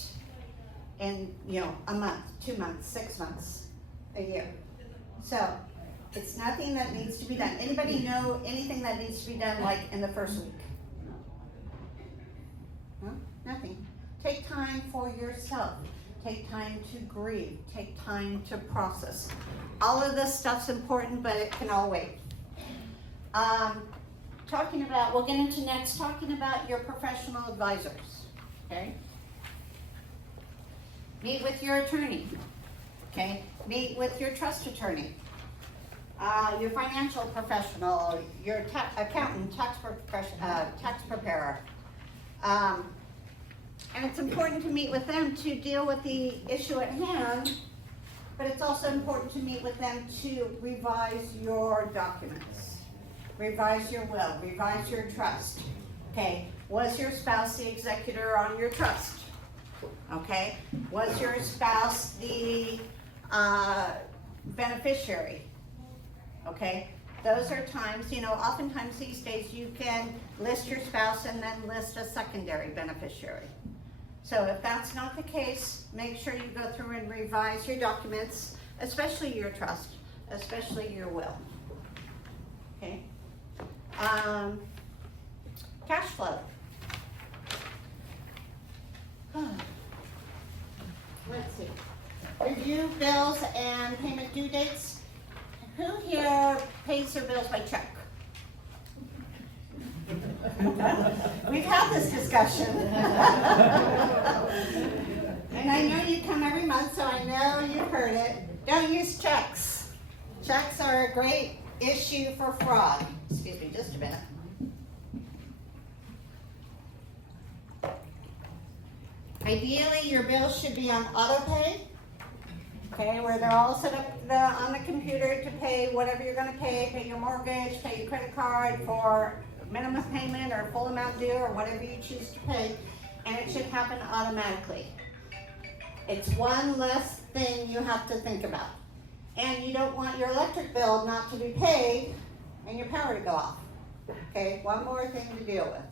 in, a month, 2 months, 6 months, a year. So, it's nothing that needs to be done. Anybody know anything that needs to be done like in the first week? No? Nothing. Take time for yourself. Take time to grieve. Take time to process. All of this stuff's important, but it can all wait. We'll get into next, talking about your professional advisors, okay? Meet with your attorney, okay? Meet with your trust attorney, your financial professional, your accountant, tax preparer. And it's important to meet with them to deal with the issue at hand, but it's also important to meet with them to revise your documents. Revise your will, revise your trust. Okay, was your spouse the executor on your trust? Okay, was your spouse the beneficiary? Okay, those are times, oftentimes these days you can list your spouse and then list a secondary beneficiary. So if that's not the case, make sure you go through and revise your documents, especially your trust, especially your will. Okay. Cash flow. Let's see. Review bills and payment due dates. Who here pays their bills by check? We've had this discussion. And I know you come every month, so I know you've heard it. Don't use checks. Checks are a great issue for fraud. Excuse me just a minute. Ideally, your bills should be on auto pay, okay, where they're all set up on the computer to pay whatever you're going to pay your mortgage, pay your credit card for minimum payment or full amount due or whatever you choose to pay, and it should happen automatically. It's one less thing you have to think about. And you don't want your electric bill not to be paid and your power to go off. Okay, one more thing to deal with.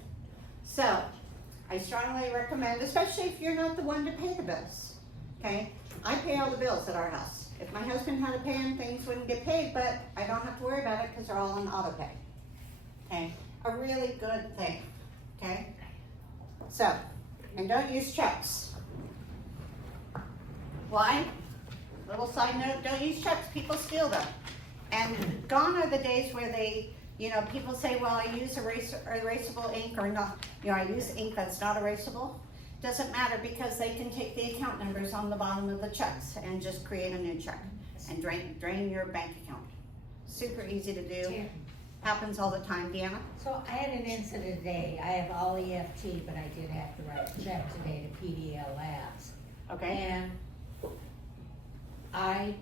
So, I strongly recommend, especially if you're not the one to pay the bills. Okay, I pay all the bills at our house. If my husband had to pay them, things wouldn't get paid, but I don't have to worry about it because they're all on auto pay. Okay, a really good thing. Okay, so, and don't use checks. Why? Little side note, don't use checks, people steal them. And gone are the days where they, people say, well, I use erasable ink or not, I use ink that's not erasable. Doesn't matter because they can take the account numbers on the bottom of the checks and just create a new check and drain your bank account. Super easy to do. Yeah. Happens all the time. Deanna? So I had an incident today. I have all EFT, but I did have to write a check today to PDL Labs. Okay. And I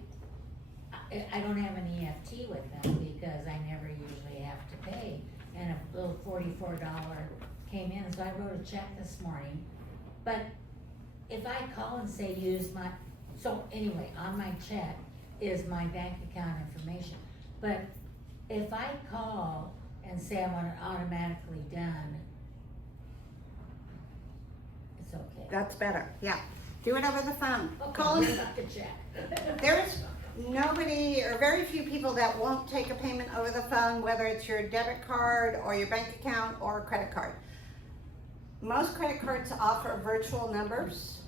don't have an EFT with them because I never usually have to pay. And a little $44 came in, so I wrote a check this morning. But if I call and say so anyway, on my check is my bank account information. But if I call and say I want it automatically done, it's okay. That's better, yeah. Do it over the phone. Okay, Call what them. about the check? There's nobody or very few people that won't take a payment over the phone, whether it's your debit card or your bank account or credit card. Most credit cards offer virtual numbers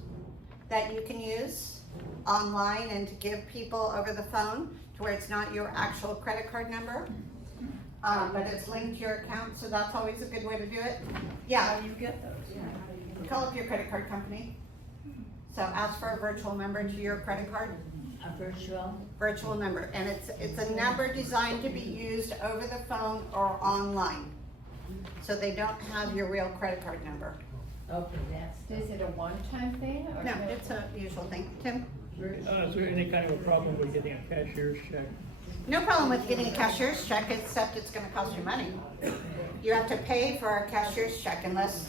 that you can use online and to give people over the phone to where it's not your actual credit card number, but it's linked to your account, so that's always a good way to do it. Yeah. How do you get those? Call up your credit card company. So ask for a virtual number to your credit card. A Virtual number, and it's a number designed to be used over the phone or online. So they don't have your real credit card number. Okay, that's. Is it a one-time thing or? No, it's a usual thing. Tim? Is there any kind of a problem with getting a cashier's check? No problem with getting a cashier's check, except it's gonna cost you money. You have to pay for a cashier's check unless,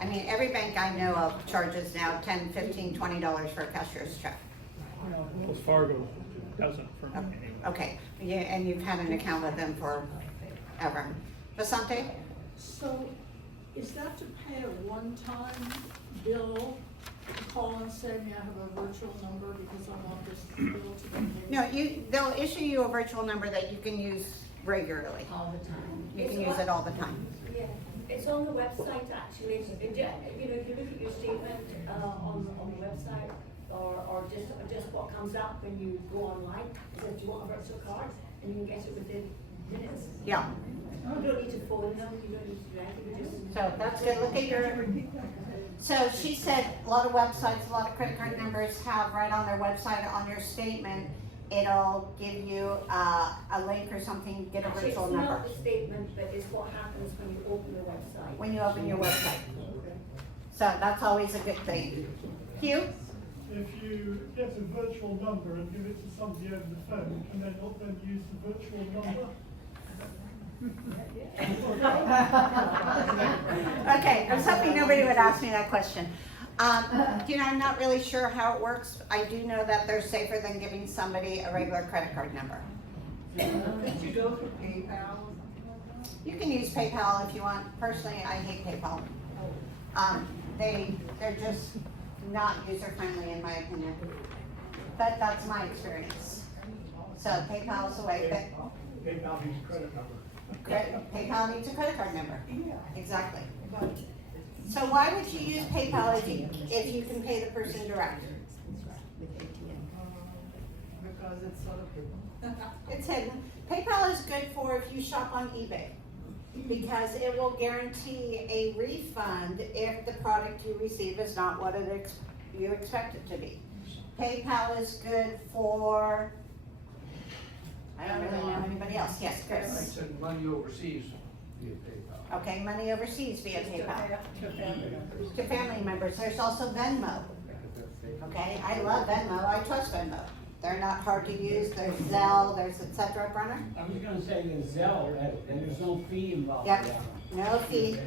every bank I know of charges now $10, $15, $20 for a cashier's check. Well, Wells Fargo doesn't for me anyway. Okay, yeah, and you've had an account with them forever. Vasante? So, is that to pay a one-time bill, call and say, may I have a virtual number because I want this bill to be paid? No, they'll issue you a virtual number that you can use regularly. All the time. You can use it all the time. Yeah, it's on the website actually, it's, you know, if you look at your statement, on the website, or just what comes up when you go online, it says, do you want a virtual card? And you can get it within minutes. Yeah, You don't need to phone them, you don't need to do anything, you just. so that's good. Look at your, so she said a lot of websites, a lot of credit card numbers have right on their website, on your statement, it'll give you a link or something, get a Actually, virtual it's number. not the statement, but it's what happens when you open the website. When you open your website. So that's always a good thing. Hugh? If you get a virtual number and give it to somebody over the phone, can they not then use the virtual number? Okay, I was hoping nobody would ask me that question. You know, I'm not really sure how it works. I do know that they're safer than giving somebody a regular credit card number. Could you go through PayPal? You can use PayPal if you want. Personally, I hate PayPal. They're just not user friendly in my opinion. But that's my experience. So PayPal is the way. PayPal needs a credit number. PayPal needs a credit card number. Yeah. Exactly. So why would you use PayPal if you can pay the person direct? Because it's sort of. It's hidden. PayPal is good for if you shop on eBay, because it will guarantee a refund if the product you receive is not what you expect it to be. PayPal is good for, I don't really know anybody else. Yes, I Chris. send money overseas via PayPal. Okay, money overseas via PayPal. To family members. To family members. There's also Venmo. Okay, I love Venmo. I trust Venmo. They're not hard to use. There's Zelle, there's et cetera, Brenner. I was gonna say there's Zelle, and there's no fee involved. Yep, no fee.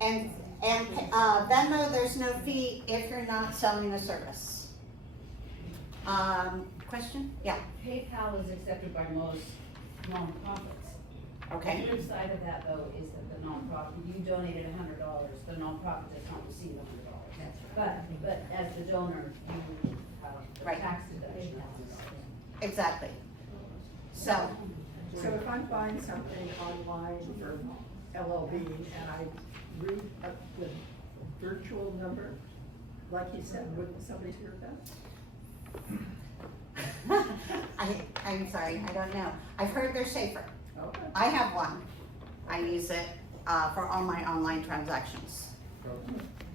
And Venmo, there's no fee if you're not selling a service. Question? Yeah, PayPal is accepted by most nonprofits. okay. The flip side of that though is that the nonprofit, you donated $100, the nonprofit does not receive $100. But as the donor, you have the Right. tax deduction. Exactly. So, So if I'm buying something online for LLB and I read the virtual number, like you said, wouldn't somebody hear that? I'm sorry, I don't know. I've heard they're safer. Okay. I have one. I use it for all my online transactions.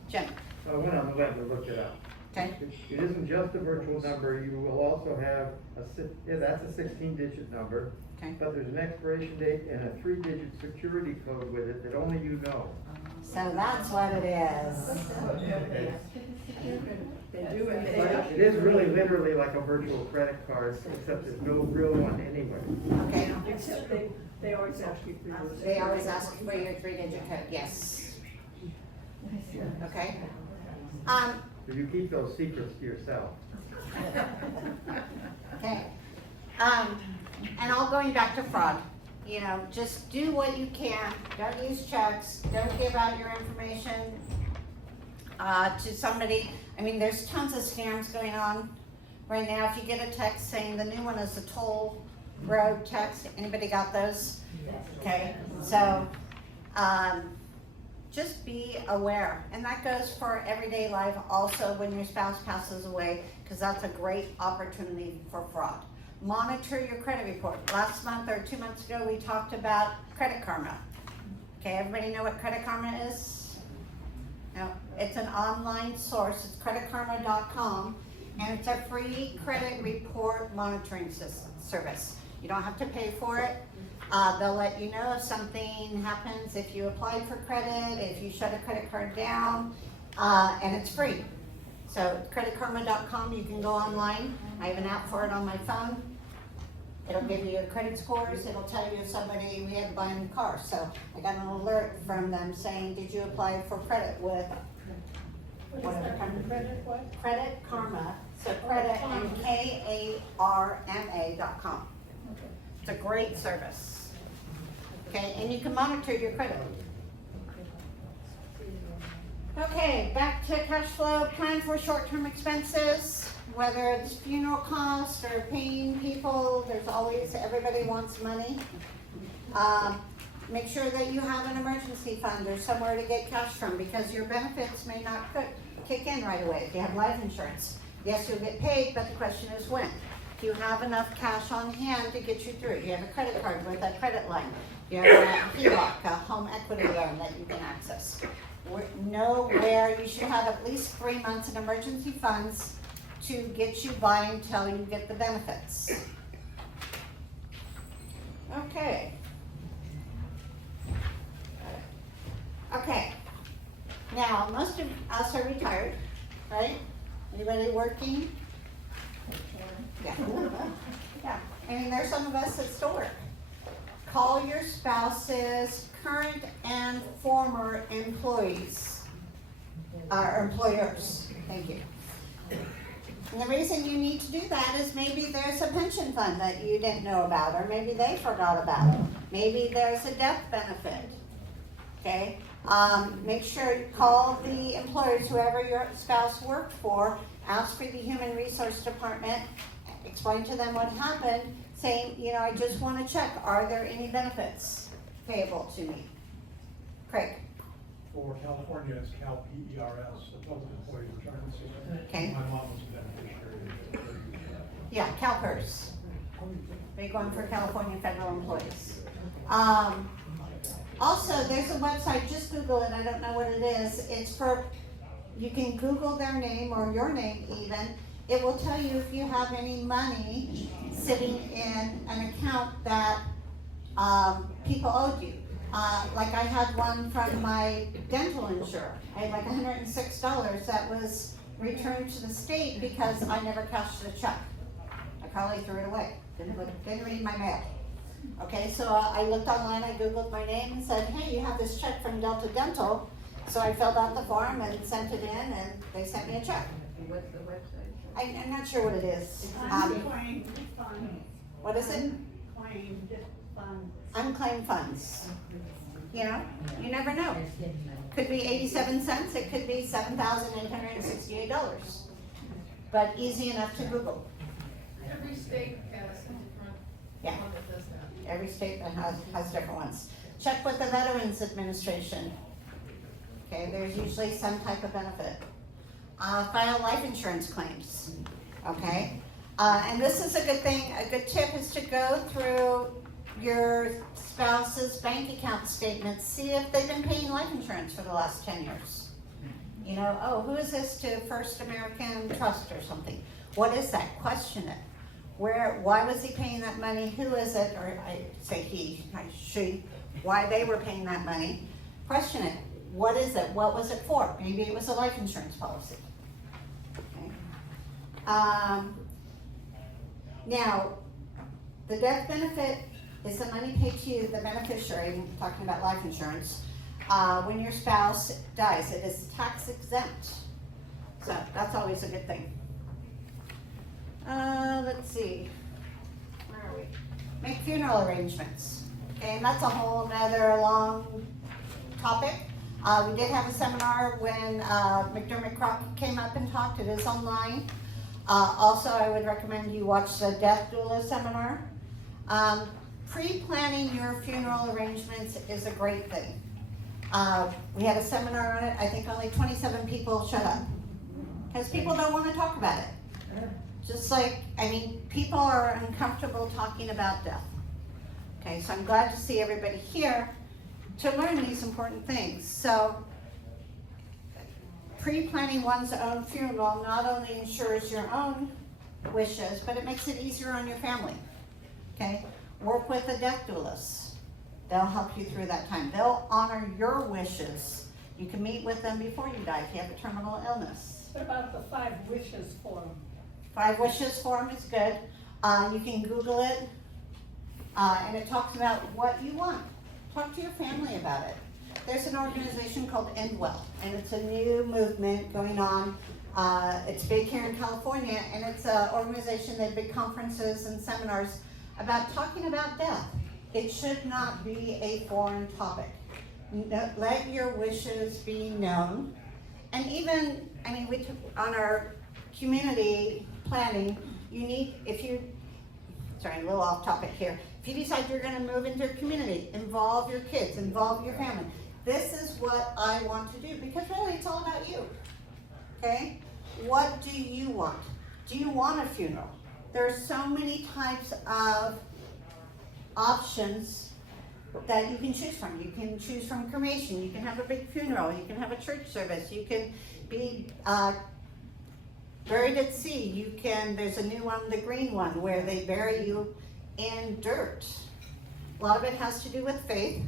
Jim, I went on the web and looked it up. okay? It isn't just a virtual number, you will also have that's a 16-digit number. Okay. But there's an expiration date and a 3-digit security code with it that only you know. So that's what it is. They do it. But it is really literally like a virtual credit card, except there's no real one anyway. Okay. Except they always ask you for yours. They always ask for your 3-digit code, yes. Okay? So you keep those secrets to yourself. Okay. And all going back to fraud, you know, just do what you can. Don't use checks. Don't give out your information to somebody. I mean, there's tons of scams going on right now. If you get a text saying the new one is a toll road text, anybody got those? Okay, so just be aware. And that goes for everyday life also when your spouse passes away, because that's a great opportunity for fraud. Monitor your credit report. Last month or 2 months ago, we talked about Credit Karma. Okay, everybody know what Credit Karma is? No, it's an online source. It's creditkarma.com, and it's a free credit report monitoring service. You don't have to pay for it. They'll let you know if something happens, if you applied for credit, if you shut a credit card down, and it's free. So creditkarma.com, you can go online. I have an app for it on my phone. It'll give you your credit scores. It'll tell you if somebody, we had to buy a new car. So I got an alert from them saying, did you apply for credit with whatever kind of Credit what? Credit Karma. So credit and IARMA.com. It's a great service. Okay, and you can monitor your credit. Okay, back to cash flow, plan for short-term expenses, whether it's funeral costs or paying people, there's always, everybody wants money. Make sure that you have an emergency fund or somewhere to get cash from, because your benefits may not kick in right away. If you have life insurance, yes, you'll get paid, but the question is when. Do you have enough cash on hand to get you through? Do you have a credit card with a credit line? Do you have a HELOC, a home equity loan that you can access? Know where you should have at least 3 months in emergency funds to get you by until you get the benefits. Okay. Okay. Now, most of us are retired, right? Anybody working? Yeah. Yeah. I mean, there's some of us that still work. Call your spouses, current and former employees, or employers. Thank you. And the reason you need to do that is maybe there's a pension fund that you didn't know about, or maybe they forgot about. Maybe there's a death benefit. Okay? Make sure you call the employers, whoever your spouse worked for, ask for the Human Resource Department, explain to them what happened, saying, you know, I just want to check, are there any benefits payable to me? Craig? For California, it's Cal PERS, the Public Employee Retirement System. Okay. My mom was a beneficiary. Yeah, CalPERS. Big one for California federal employees. Also, there's a website, just Google it, I don't know what it is. It's for, you can Google their name or your name even. It will tell you if you have any money sitting in an account that people owed you. Like I had one from my dental insurer. I had like $106 that was returned to the state because I never cashed the check. I probably threw it away. Didn't read my mail. Okay, so I looked online, I Googled my name and said, hey, you have this check from Delta Dental. So I filled out the form and sent it in, and they sent me a check. What's the website? I'm not sure what it is. Unclaimed funds. What is it? Unclaimed funds. Unclaimed funds. You know, you never know. Could be 87 cents, it could be $7,868. But easy enough to Google. Every state has a different Yeah. one that does that. Every state that has different ones. Check with the Veterans Administration. Okay, there's usually some type of benefit. File life insurance claims. Okay, and this is a good thing. A good tip is to go through your spouse's bank account statements. See if they've been paying life insurance for the last 10 years. You know, oh, who is this to First American Trust or something? What is that? Question it. Why was he paying that money? Who is it? Or I say he, she, why they were paying that money. Question it. What is it? What was it for? Maybe it was a life insurance policy. Okay. Now, the death benefit is the money paid to you, the beneficiary, I'm talking about life insurance, when your spouse dies. It is tax exempt. So that's always a good thing. Let's see. Where are we? Make funeral arrangements. Okay, and that's a whole nother long topic. We did have a seminar when McDermott Crockett came up and talked. It is online. Also, I would recommend you watch the Death Doula seminar. Pre-planning your funeral arrangements is a great thing. We had a seminar on it. I think only 27 people showed up because people don't want to talk about it. Just like, I mean, people are uncomfortable talking about death. Okay, so I'm glad to see everybody here to learn these important things. So, pre-planning one's own funeral not only ensures your own wishes, but it makes it easier on your family. Okay, work with a death doulist. They'll help you through that time. They'll honor your wishes. You can meet with them before you die if you have a terminal illness. What about the 5 wishes form? 5 wishes form is good. You can Google it, and it talks about what you want. Talk to your family about it. There's an organization called Endwell, and it's a new movement going on It's big here in California, and it's an organization that big conferences and seminars about talking about death. It should not be a foreign topic. Let your wishes be known. And even, I mean, we took on our community planning, you need, sorry, a little off topic here. If you decide you're gonna move into a community, involve your kids, involve your family. This is what I want to do, because really it's all about you, okay? What do you want? Do you want a funeral? There are so many types of options that you can choose from. You can choose from cremation, you can have a big funeral, you can have a church service, you can be buried at sea, there's a new one, the green one, where they bury you in dirt. A lot of it has to do with faith.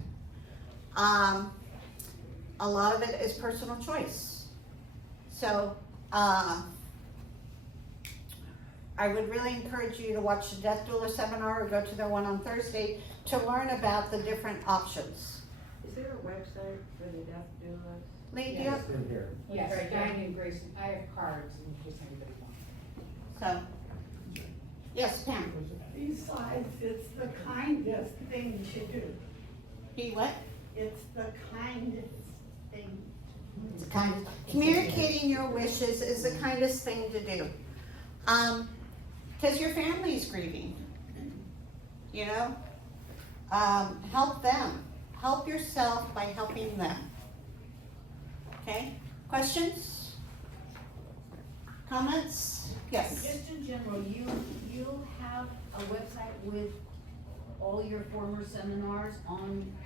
A lot of it is personal choice. So, I would really encourage you to watch the Death Doula seminar or go to their one on Thursday to learn about the different options. Is there a website for the death doulas? Lee, do you have? It's in here. Yes, Diane and Grayson, I have cards in case anybody wants. So, yes, Pam. Besides, it's the kindest thing to do. He what? It's the kindest thing. It's communicating your wishes is the kindest thing to do. Because your family's grieving, you know? Help them. Help yourself by helping them. Okay? Questions? Comments? Yes. Just in general, you have a website with all your former seminars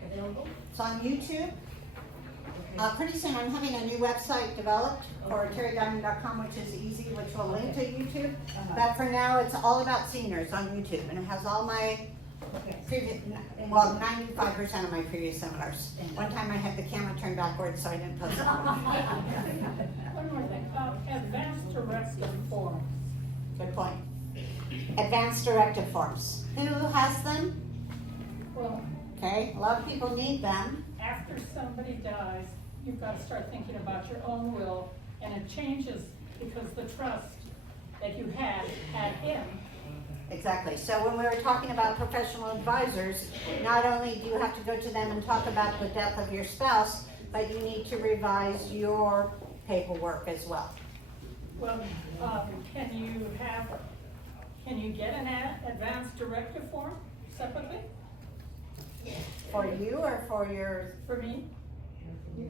available? It's on YouTube. Pretty soon I'm having a new website developed for terrydiamond.com, which is easy, which will link to YouTube. But for now, it's all about seniors on YouTube, and it has all my previous, well, 95% of my previous seminars. One time I had the camera turned backwards, so I didn't post it. One more thing, advanced directive forms. Good point. Advanced directive forms. Who has them? Well, Okay, a lot of people need them. after somebody dies, you've got to start thinking about your own will, and it changes because the trust that you had him. Exactly. So when we were talking about professional advisors, not only do you have to go to them and talk about the death of your spouse, but you need to revise your paperwork as well. Well, can you get an advanced directive form separately For you or for your, for me?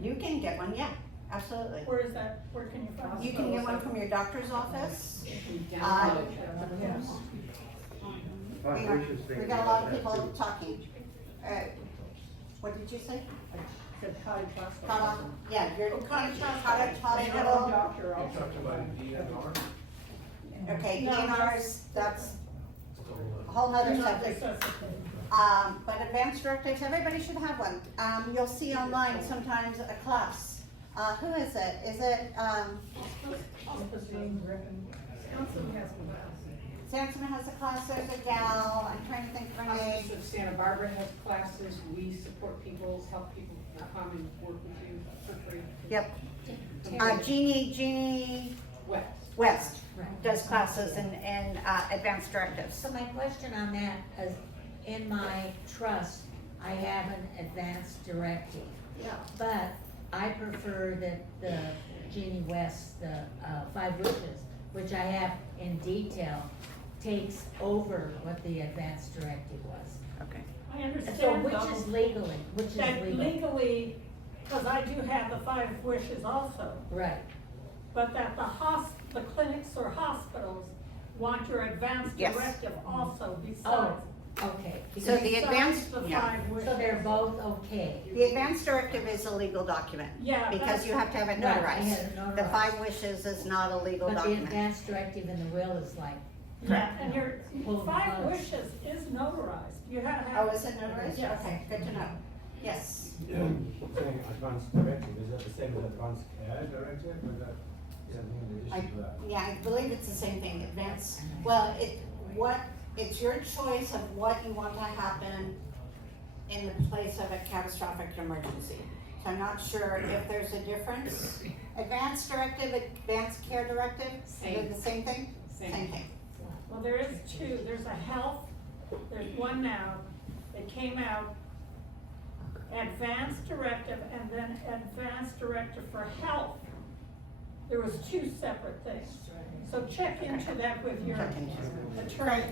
you can get one, yeah, absolutely. Where is that, where can you find? You can get one from your doctor's office. Five wishes thing. We got a lot of people talking. What did you say? Said Connie Trust. Yeah, you're Connie Trust, Doctor You also. talked about DNR. Okay, No, DNRs, that's a whole nother subject. But advanced directives, everybody should have one. You'll see online sometimes a class. Who is it? Is it, Wisconsin has one. Samson has a class, there's a gal, I'm trying to think of her name. Hospice of Santa Barbara has classes, we support people, help people come and work with you for free. Yep. Jeannie West does classes and advanced directives. So my question on that is, in my trust, I have an advanced directive. Yeah. But I prefer that the Jeannie West, the 5 wishes, which I have in detail, takes over what the advanced directive was. Okay. I So understand which though, is legally, which is that legal? legally, because I do have the 5 wishes also, Right, but that the clinics or hospitals want your advanced Yes. directive also besides. okay. So the besides advanced, the yeah. 5 wishes. So they're both okay? The advanced directive is a legal document. Yeah, Because you have to have it Right, I notarized. had it The notarized. 5 wishes is not a legal But the document. advanced directive in the will is like, Yeah, and your Well, 5 because- wishes is notarized, you have to have. Oh, is it notarized? Yes. Okay, good to know. Yes. Saying advanced directive, is that the same as advanced care directive, or is that something in addition to that? Yeah, I believe it's the same thing, advance, well, it's your choice of what you want to happen in the place of a catastrophic emergency. I'm not sure if there's a difference. Advanced directive, advanced care directive, is it the same thing? Same. Thing. Well, there is two, there's a health, there's one now, it came out, advanced directive and then advanced directive for health. There was two separate things. So check into that with your attorney.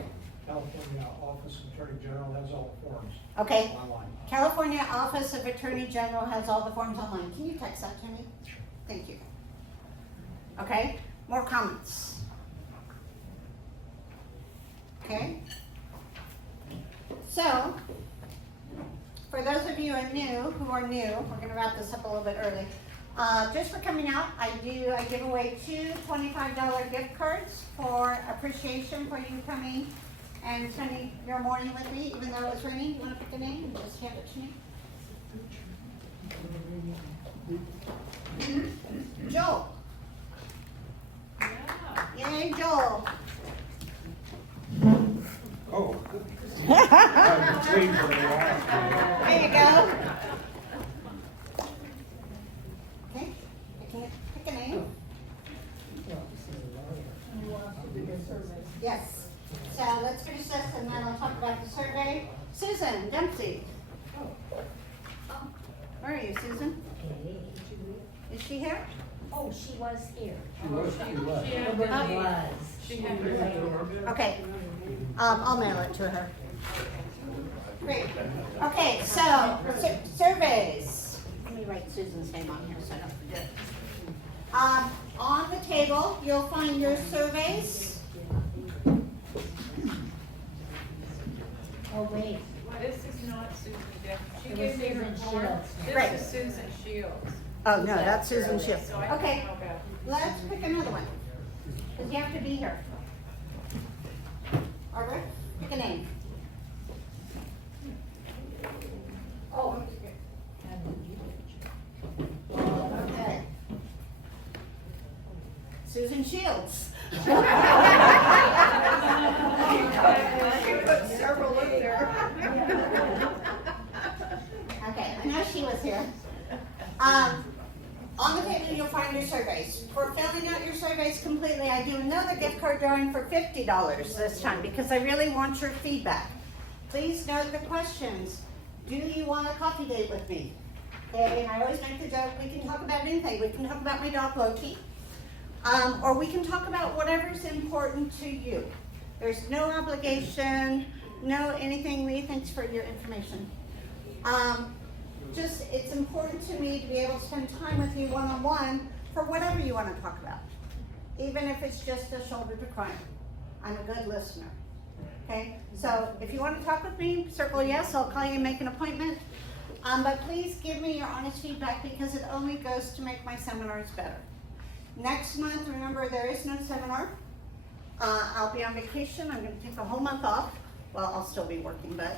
California Office Attorney General has all the forms Okay. online. California Office of Attorney General has all the forms online. Can you text that to me? Thank you. Okay, more comments? Okay. So, for those of you who are new, we're gonna wrap this up a little bit early. Just for coming out, I give away two $25 gift cards for appreciation for you coming and spending your morning with me, even though it's raining. You wanna pick a name and just hand it to me? Joel. Yay, Joel. Oh. There you go. Okay, pick a name. Yes. So let's finish this and then I'll talk about the survey. Susan Dempsey. Where are you, Susan? Is she here? Oh, she was here. Okay. I'll mail it to her. Great. Okay, so surveys. Let me write Susan's name on here so I don't forget. On the table, you'll find your surveys. Oh, wait. Well, this is not Susan Dempsey. She It was gave me her Susan form. Shields. Right. This is Susan Shields. Oh, no, that's Susan Shields. So I don't Okay, know about. let's pick another one. Because you have to be here. Barbara, pick a name. Oh, okay. Susan Shields. She put several in there. Okay, I know she was here. On the table, you'll find your surveys. For filling out your surveys completely, I do another gift card drawing for $50 this time because I really want your feedback. Please note the questions. Do you want a coffee date with me? Okay, and I always make the joke, we can talk about anything. We can talk about my dog Loki. Or we can talk about whatever's important to you. There's no obligation, no anything. Lee, thanks for your information. Just, it's important to me to be able to spend time with you one-on-one for whatever you want to talk about. Even if it's just a shoulder to cry on. I'm a good listener. Okay, so if you want to talk with me, circle yes, I'll call you and make an appointment. But please give me your honest feedback because it only goes to make my seminars better. Next month, remember, there is no seminar. I'll be on vacation. I'm going to take a whole month off. Well, I'll still be working, but.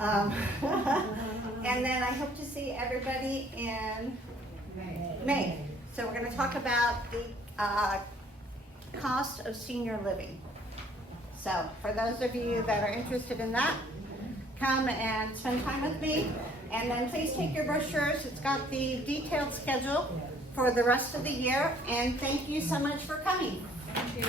And then I hope to see everybody in May. So we're going to talk about the cost of senior living. So for those of you that are interested in that, come and spend time with me. And then please take your brochures. It's got the detailed schedule for the rest of the year. And thank you so much for coming. Thank you.